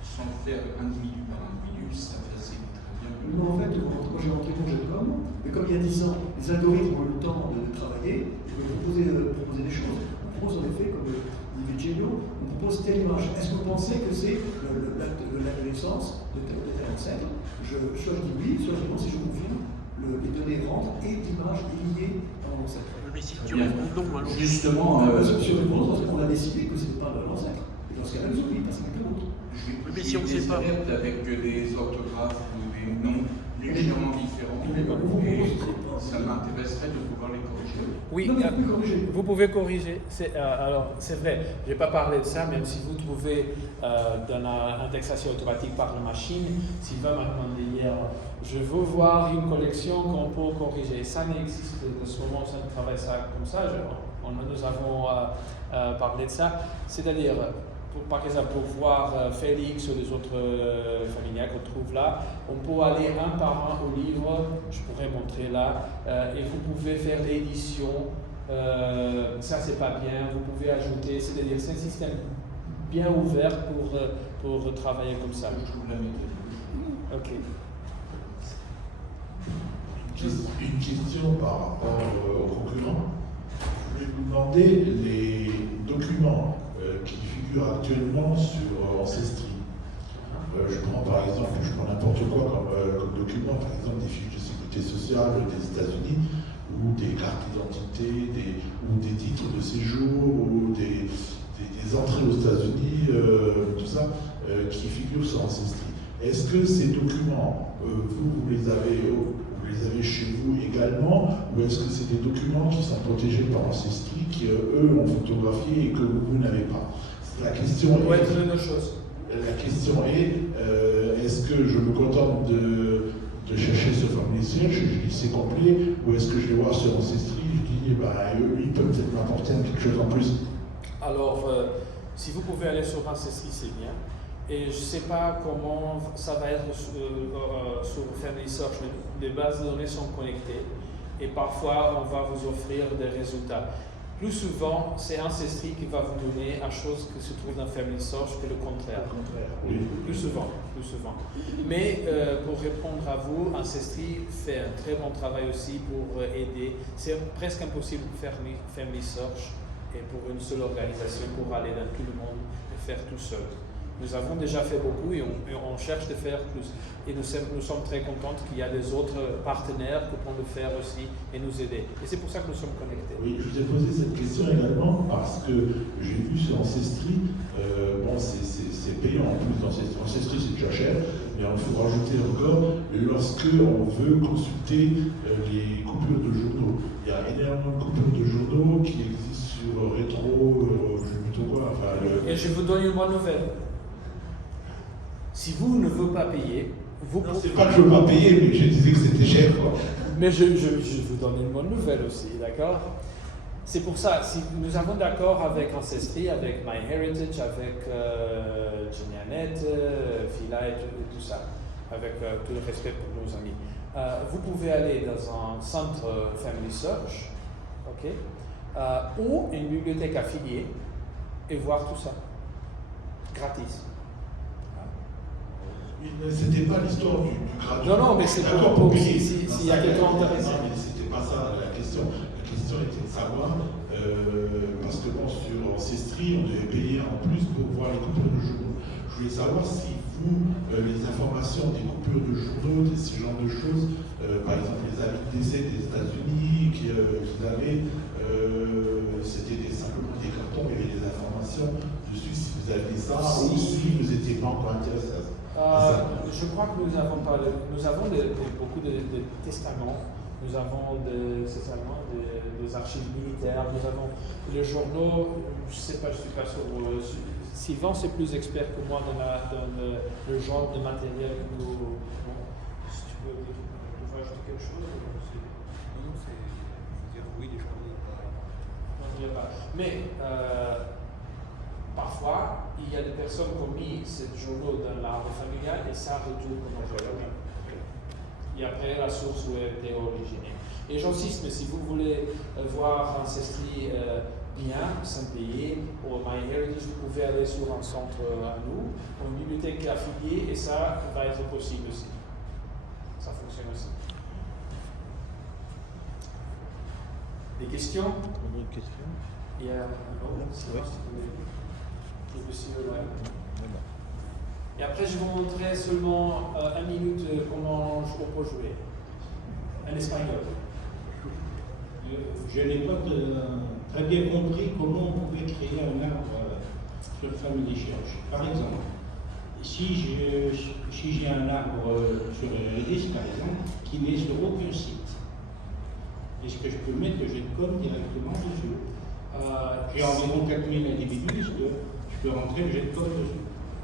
sans faire individu par individu, ça faisait très bien. Non, en fait, quand j'ai rentré Congé.com, mais comme il y a 10 ans, les algorithmes ont eu le temps de travailler, de proposer des choses. On propose en effet, comme dit Virgilio, on propose telle image. Est-ce que vous pensez que c'est l'acte de naissance de tel ancêtre? Soit je dis oui, soit je dis non, si je confirme, les données rentrent et l'image est liée à l'ancêtre. Mais si tu réponds non, alors. Justement, Sur une pause, on a décidé que ce n'est pas l'ancêtre. Et dans ce cas-là, oui, parce que c'est l'autre. Mais si on ne sait pas. Avec des orthographes ou des noms légèrement différents, et ça m'intéresserait de pouvoir les corriger. Oui, vous pouvez corriger. Alors, c'est vrai, je n'ai pas parlé de ça, même si vous trouvez dans l'indexation automatique par la machine, Sylvain m'a demandé hier, je veux voir une collection qu'on peut corriger. Ça n'existe de ce moment, ça ne travaille ça comme ça. Nous avons parlé de ça. C'est-à-dire, par exemple, pour voir Félix ou les autres familiers qu'on trouve là, on peut aller un par un au livre, je pourrais montrer là, et vous pouvez faire l'édition. Ça, c'est pas bien, vous pouvez ajouter, c'est-à-dire c'est un système bien ouvert pour travailler comme ça. Ok. Une question par rapport aux concurrents. Je voulais vous demander les documents qui figurent actuellement sur Ancestry. Je prends par exemple, n'importe quoi comme document, par exemple des fiches de sécurité sociale des États-Unis, ou des cartes d'identité, ou des titres de séjour, ou des entrées aux États-Unis, tout ça, qui figurent sur Ancestry. Est-ce que ces documents, vous les avez chez vous également, ou est-ce que c'est des documents qui sont protégés par Ancestry, qui eux ont photographié et que vous n'avez pas? La question est, est-ce que je me contente de chercher ce family search, je dis c'est complet, ou est-ce que je vais voir sur Ancestry, je dis, eux, ils peuvent peut-être m'apporter quelque chose en plus? Alors, si vous pouvez aller sur Ancestry, c'est bien. Et je ne sais pas comment ça va être sur Family Search, mais les bases de données sont connectées et parfois on va vous offrir des résultats. Plus souvent, c'est Ancestry qui va vous donner une chose qui se trouve dans Family Search que le contraire. Oui. Plus souvent. Mais pour répondre à vous, Ancestry fait un très bon travail aussi pour aider. C'est presque impossible de faire Family Search et pour une seule organisation, pour aller dans tout le monde et faire tout seul. Nous avons déjà fait beaucoup et on cherche de faire plus. Et nous sommes très contents qu'il y a des autres partenaires qui peuvent le faire aussi et nous aider. Et c'est pour ça que nous sommes connectés. Oui, je vous ai posé cette question également parce que j'ai vu sur Ancestry, c'est payant en plus. Ancestry, c'est déjà cher, mais il faut rajouter encore lorsque on veut consulter les coupures de journaux. Il y a énormément de coupures de journaux qui existent sur Rétro, je sais plutôt quoi. Et je vous donne une bonne nouvelle. Si vous ne voulez pas payer, vous pouvez... C'est pas que je ne veux pas payer, mais je disais que c'était cher, quoi. Mais je vous donne une bonne nouvelle aussi, d'accord? C'est pour ça, si nous avons d'accord avec Ancestry, avec MyHeritage, avec Genianet, Fila et tout ça, avec tout le respect pour nos amis. Vous pouvez aller dans un centre Family Search, ok? Ou une bibliothèque affiliée et voir tout ça, gratis. C'était pas l'histoire du gratuit. Non, mais c'est pour s'il y a quelqu'un intéressé. Non, mais c'était pas ça la question. La question était de savoir, parce que sur Ancestry, on devait payer en plus pour voir les coupures de journaux. Je voulais savoir si vous, les informations des coupures de journaux, ce genre de choses, par exemple les avis de décès des États-Unis qu'ils avaient, c'était simplement des cartons, il y avait des informations dessus, si vous aviez ça, ou si vous n'étiez pas encore intéressé à ça. Je crois que nous avons beaucoup de testaments, nous avons des archives militaires, nous avons les journaux, je ne sais pas, je ne suis pas sûr. Sylvain, c'est plus expert que moi dans le genre de matériel que nous. Bon, si tu veux ajouter quelque chose. Non, c'est dire oui, les journaux. Non, il n'y a pas. Mais parfois, il y a des personnes qui ont mis ces journaux dans l'arbre familial et ça retourne comme journal. Et après, la source où elle était originée. Et j'insiste, mais si vous voulez voir Ancestry bien, sans payer, ou MyHeritage, vous pouvez aller sur un centre à nous, une bibliothèque affiliée, et ça va être possible aussi. Ça fonctionne aussi. Des questions? Une question? Il y a Et après, je vais vous montrer seulement 1 minute comment on peut jouer. En espagnol. Je n'ai pas très bien compris comment on pouvait créer un arbre sur Family Church. Par exemple, si j'ai un arbre sur Redis, par exemple, qui n'est sur aucun site, est-ce que je peux mettre le JetCom directement dessus? J'ai environ 4000 individus, est-ce que je peux rentrer le JetCom dessus?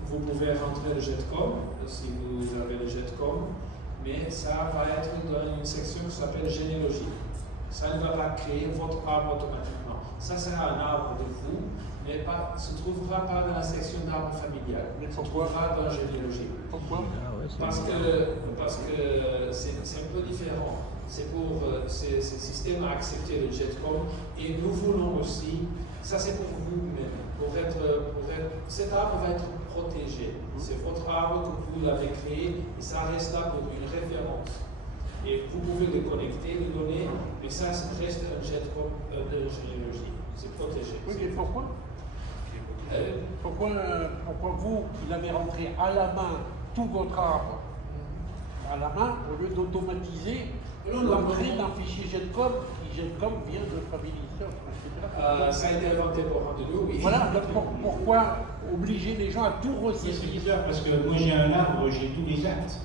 Vous pouvez rentrer le JetCom si vous avez le JetCom, mais ça va être dans une section qui s'appelle généalogie. Ça ne va pas créer votre arbre automatiquement. Ça sera un arbre de vous, mais ne se trouvera pas dans la section d'arbre familial. Il se trouvera dans la généalogie. Pourquoi? Parce que c'est un peu différent. C'est pour ces systèmes à accepter le JetCom et nous voulons aussi, ça c'est pour vous-même, cet arbre va être protégé. C'est votre arbre que vous l'avez créé et ça reste là pour une référence. Et vous pouvez le connecter, le donner, mais ça reste un JetCom de généalogie. C'est protégé. Oui, mais pourquoi? Pourquoi vous l'avez rentré à la main, tout votre arbre à la main, au lieu d'automatiser l'entrée d'un fichier JetCom, qui JetCom vient de Family Search, etc. Ça a été inventé pour un de nous, oui. Voilà, pourquoi obliger les gens à tout C'est ressaisir? bizarre parce que moi j'ai un arbre, j'ai tous les actes.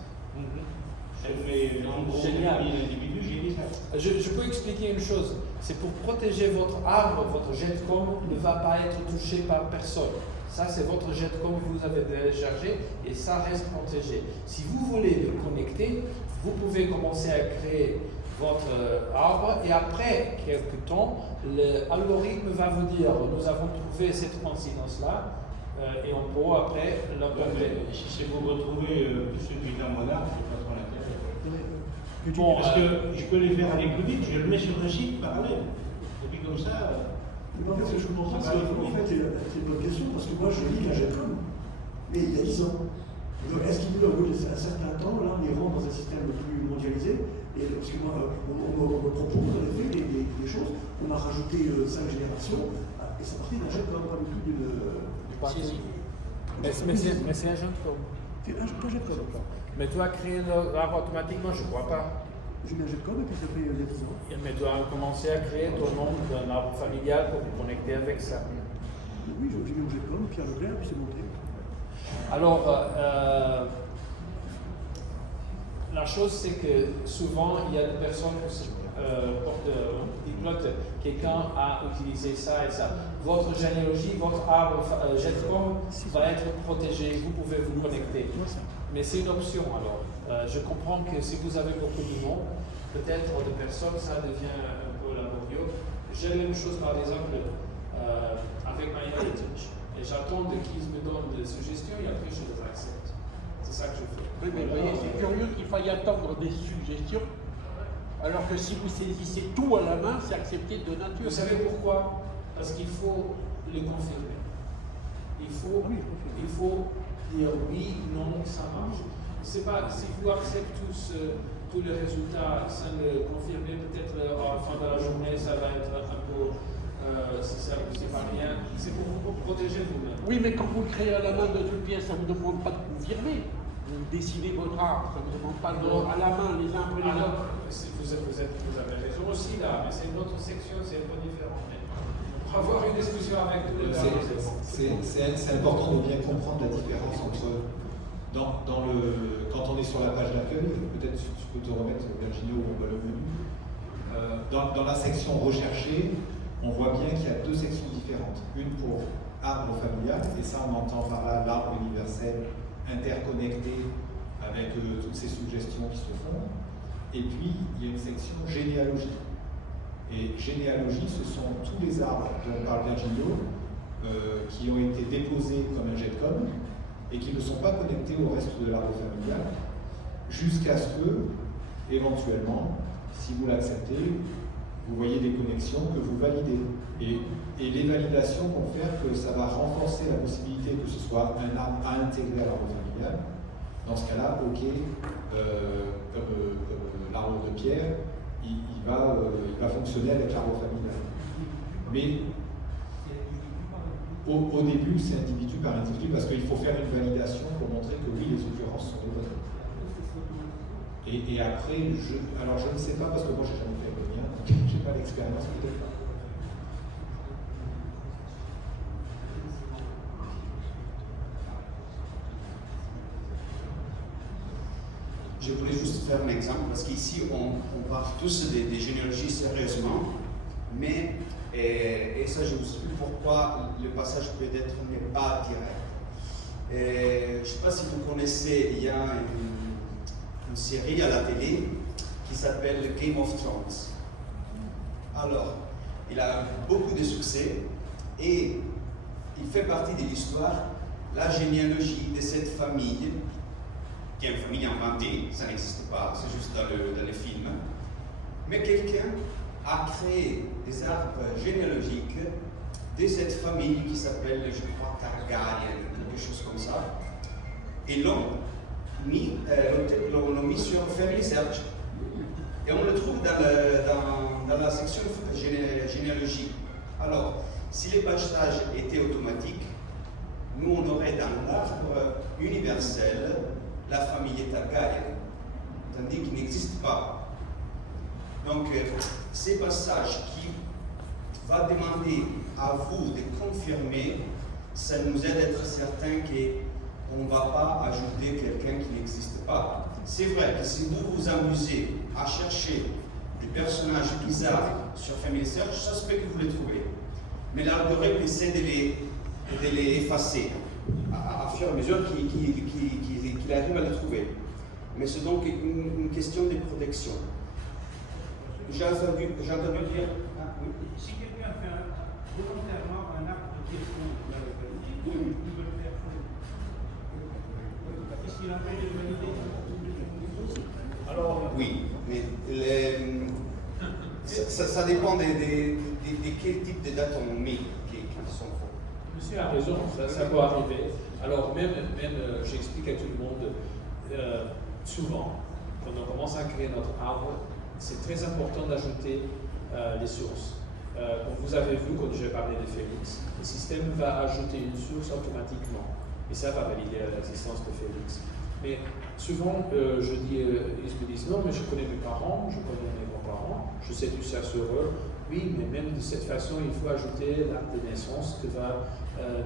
Mais en gros, Génial. l'individu, j'ai les actes. Je peux expliquer une chose. C'est pour protéger votre arbre, votre JetCom ne va pas être touché par personne. Ça, c'est votre JetCom que vous avez téléchargé et ça reste protégé. Si vous voulez le connecter, vous pouvez commencer à créer votre arbre et après quelques temps, l'algorithme va vous dire nous avons trouvé cette coïncidence-là et on peut après l'uploader. Si c'est pour retrouver celui dans mon arbre, je pas trop l'intérêt. Bon, Parce que je peux les faire aller plus vite, je le mets sur un site parallèle. Et puis comme ça. En fait, je comprends pas, c'est une bonne question, parce que moi je lis la JetCom, mais il y a 10 ans. Donc est-ce qu'il au bout d'un certain temps, là, on est rentre dans un système plus mondialisé, et parce que moi, on me propose en effet des choses, on a rajouté 5 générations, et ça partit d'un JetCom, pas du tout d'une. Mais c'est un JetCom. C'est un JetCom. Mais tu as créé l'arbre automatiquement, je ne crois pas. J'ai mis un JetCom et puis je l'ai fait il y a 10 ans. Mais tu as commencé à créer ton nom d'un arbre familial pour vous connecter avec ça. Oui, j'ai mis un JetCom, Pierre Leclerc, puis c'est monté. Alors, la chose c'est que souvent il y a des personnes qui quelqu'un a utilisé ça et ça. Votre généalogie, votre arbre JetCom va être protégé, vous pouvez vous connecter. Mais c'est une option alors. Je comprends que si vous avez beaucoup de noms, peut-être de personnes, ça devient un peu laborieux. J'ai la même chose par exemple avec MyHeritage. Et j'attends qu'ils me donnent des suggestions et après je les accepte. C'est ça que je fais. Oui, mais voyez, c'est curieux qu'il faille attendre des suggestions, alors que si vous saisissez tout à la main, c'est accepté de nature. Vous savez pourquoi? Parce qu'il faut le confirmer. Il faut dire oui, non, ça marche. C'est pas, si vous acceptez tous les résultats sans le confirmer, peut-être à la fin de la journée, ça va être un peu, c'est pas rien. C'est pour vous protéger vous-même. Oui, mais quand vous le créez à la main de toutes pièces, ça ne vous demande pas de confirmer. Vous dessinez votre arbre, ça ne vous demande pas à la main les uns après les autres. Vous avez raison aussi là, mais c'est une autre section, c'est un peu différent. Pour avoir une discussion avec tous les gars, c'est important de bien comprendre la différence entre quand on est sur la page d'accueil, peut-être tu peux te remettre Virginie ou le menu. Dans la section recherchée, on voit bien qu'il y a deux sections différentes. Une pour arbre familial, et ça on entend par là l'arbre universel interconnecté avec toutes ces suggestions qui se font. Et puis il y a une section généalogie. Et généalogie, ce sont tous les arbres dont parle Virginie qui ont été déposés comme un JetCom et qui ne sont pas connectés au reste de l'arbre familial, jusqu'à ce que, éventuellement, si vous l'acceptez, vous voyez des connexions que vous validez. Et les validations vont faire que ça va renforcer la possibilité que ce soit un arbre à intégrer à l'arbre familial. Dans ce cas-là, ok, comme l'arbre de pierre, il va fonctionner avec l'arbre familial. Mais au début, c'est individu par individu parce qu'il faut faire une validation pour montrer que oui, les occurrences sont les bonnes. Et après, alors je ne sais pas parce que moi j'ai jamais fait le mien, donc j'ai pas l'expérience, peut-être pas. Je voulais juste faire un exemple, parce qu'ici, on parle tous des généalogies sérieusement, mais, et ça, je vous explique pourquoi le passage peut-être n'est pas direct. Je ne sais pas si vous connaissez, il y a une série à la télé qui s'appelle Game of Thrones. Alors, il a beaucoup de succès et il fait partie de l'histoire, la généalogie de cette famille, qui est une famille inventée, ça n'existe pas, c'est juste dans le film. Mais quelqu'un a créé des arbres généalogiques de cette famille qui s'appelle, je crois, Targaryen, quelque chose comme ça. Et l'ont mis sur Family Search. Et on le trouve dans la section généalogie. Alors, si les pagetages étaient automatiques, nous on aurait dans l'arbre universel la famille Targaryen, tandis qu'il n'existe pas. Donc, ces passages qui vont demander à vous de confirmer, ça nous aide à être certains qu'on ne va pas ajouter quelqu'un qui n'existe pas. C'est vrai que si vous vous amusez à chercher des personnages bizarres sur Family Search, ça se peut que vous les trouvez. Mais l'algorithme essaie de les effacer à fur et à mesure qu'il arrive à les trouver. Mais c'est donc une question de protection. J'ai entendu dire... Ah, oui. Si quelqu'un fait volontairement un acte de question de la localité, il peut le faire. Est-ce qu'il empêche de valider? Alors, oui, mais ça dépend de quel type de dates on met qui sont faux. Monsieur a raison, ça peut arriver. Alors même j'explique à tout le monde, souvent, quand on commence à créer notre arbre, c'est très important d'ajouter les sources. Comme vous avez vu, quand j'ai parlé de Félix, le système va ajouter une source automatiquement. Et ça va valider l'existence de Félix. Mais souvent, ils me disent non, mais je connais mes parents, je connais mes grands-parents, je sais tout ça sur eux. Oui, mais même de cette façon, il faut ajouter l'acte de naissance qui va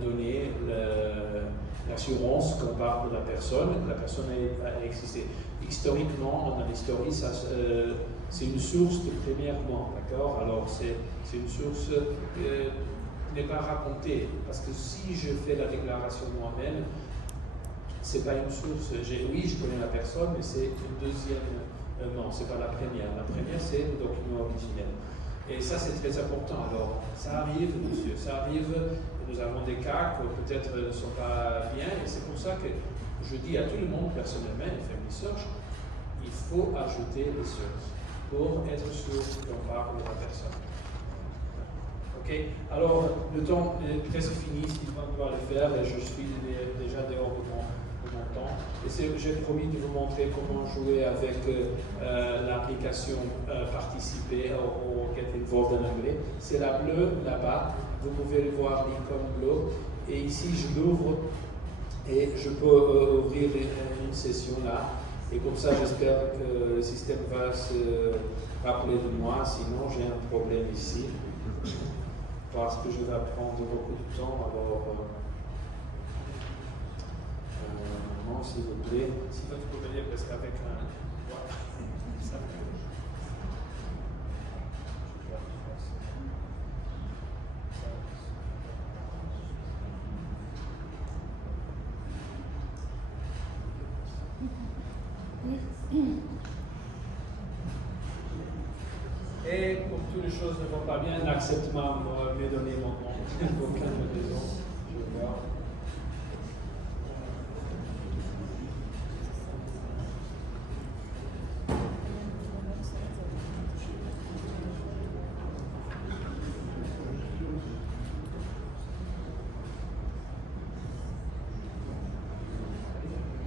donner l'assurance qu'on parle de la personne a existé. Historiquement, dans l'histoire, c'est une source de premièrement, d'accord? Alors, c'est une source qui n'est pas racontée, parce que si je fais la déclaration moi-même, c'est pas une source. Oui, je connais la personne, mais c'est une deuxième. Non, c'est pas la première. La première, c'est le document originel. Et ça, c'est très important. Alors, ça arrive, monsieur, ça arrive. Nous avons des cas qui peut-être ne sont pas bien, et c'est pour ça que je dis à tout le monde, personnellement, et Family Search, il faut ajouter les sources pour être sûr qu'on parle de la personne. Ok? Alors, le temps est presque fini, Sylvain doit le faire, et je suis déjà dehors de mon temps. Et j'ai promis de vous montrer comment jouer avec l'application Participer au Get Involved en anglais. C'est la bleue là-bas. Vous pouvez voir l'icône bleue. Et ici, je l'ouvre et je peux ouvrir une session là. Et comme ça, j'espère que le système va se rappeler de moi. Sinon, j'ai un problème ici. Parce que je vais prendre beaucoup de temps. Alors, non, s'il vous plaît. Si vous pouvez venir parce qu'avec un... Ça Et comme toutes les choses ne vont pas bien, accepte-moi de me donner mon nom. Aucun de raison. Je vais voir.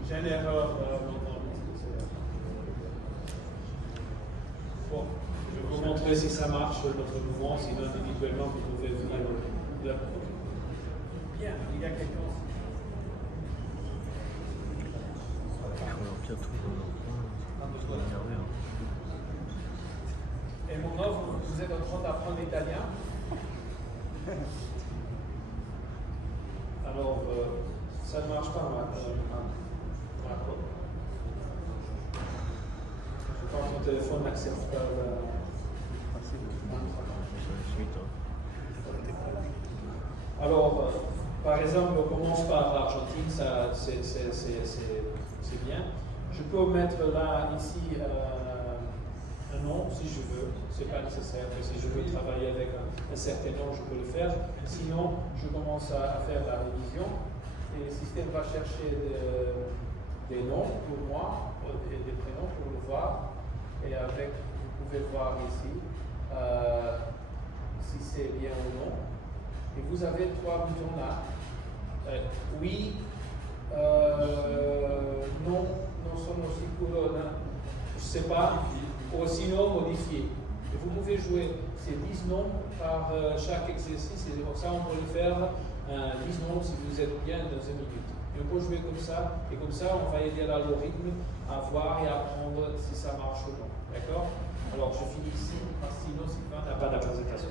J'ai une erreur. montrer si ça marche, notre mouvement, sinon individuellement, vous pouvez venir là. Bien, il y a quelqu'un. Et maintenant, vous êtes en train d'apprendre l'italien. Alors, ça ne marche pas, Marco. Je pense que mon téléphone n'accepte pas Alors, par exemple, on commence par l'Argentine, ça c'est bien. Je peux mettre là, ici, un nom si je veux, c'est pas nécessaire, mais si je veux travailler avec un certain nom, je peux le faire. Sinon, je commence à faire la révision et le système va chercher des noms pour moi et des prénoms pour le voir. Et avec, vous pouvez voir ici si c'est bien ou non. Et vous avez 3 boutons là. Oui, non, non sono sicuro, je ne sais pas, ou sinon modifier. Et vous pouvez jouer ces 10 noms par chaque exercice, et comme ça on peut le faire 10 noms si vous êtes bien dans 1 minute. Et on peut jouer comme ça, et comme ça on va aider l'algorithme à voir et à apprendre si ça marche ou non. D'accord? Alors je finis ici, parce que sinon Sylvain n'a pas de présentation.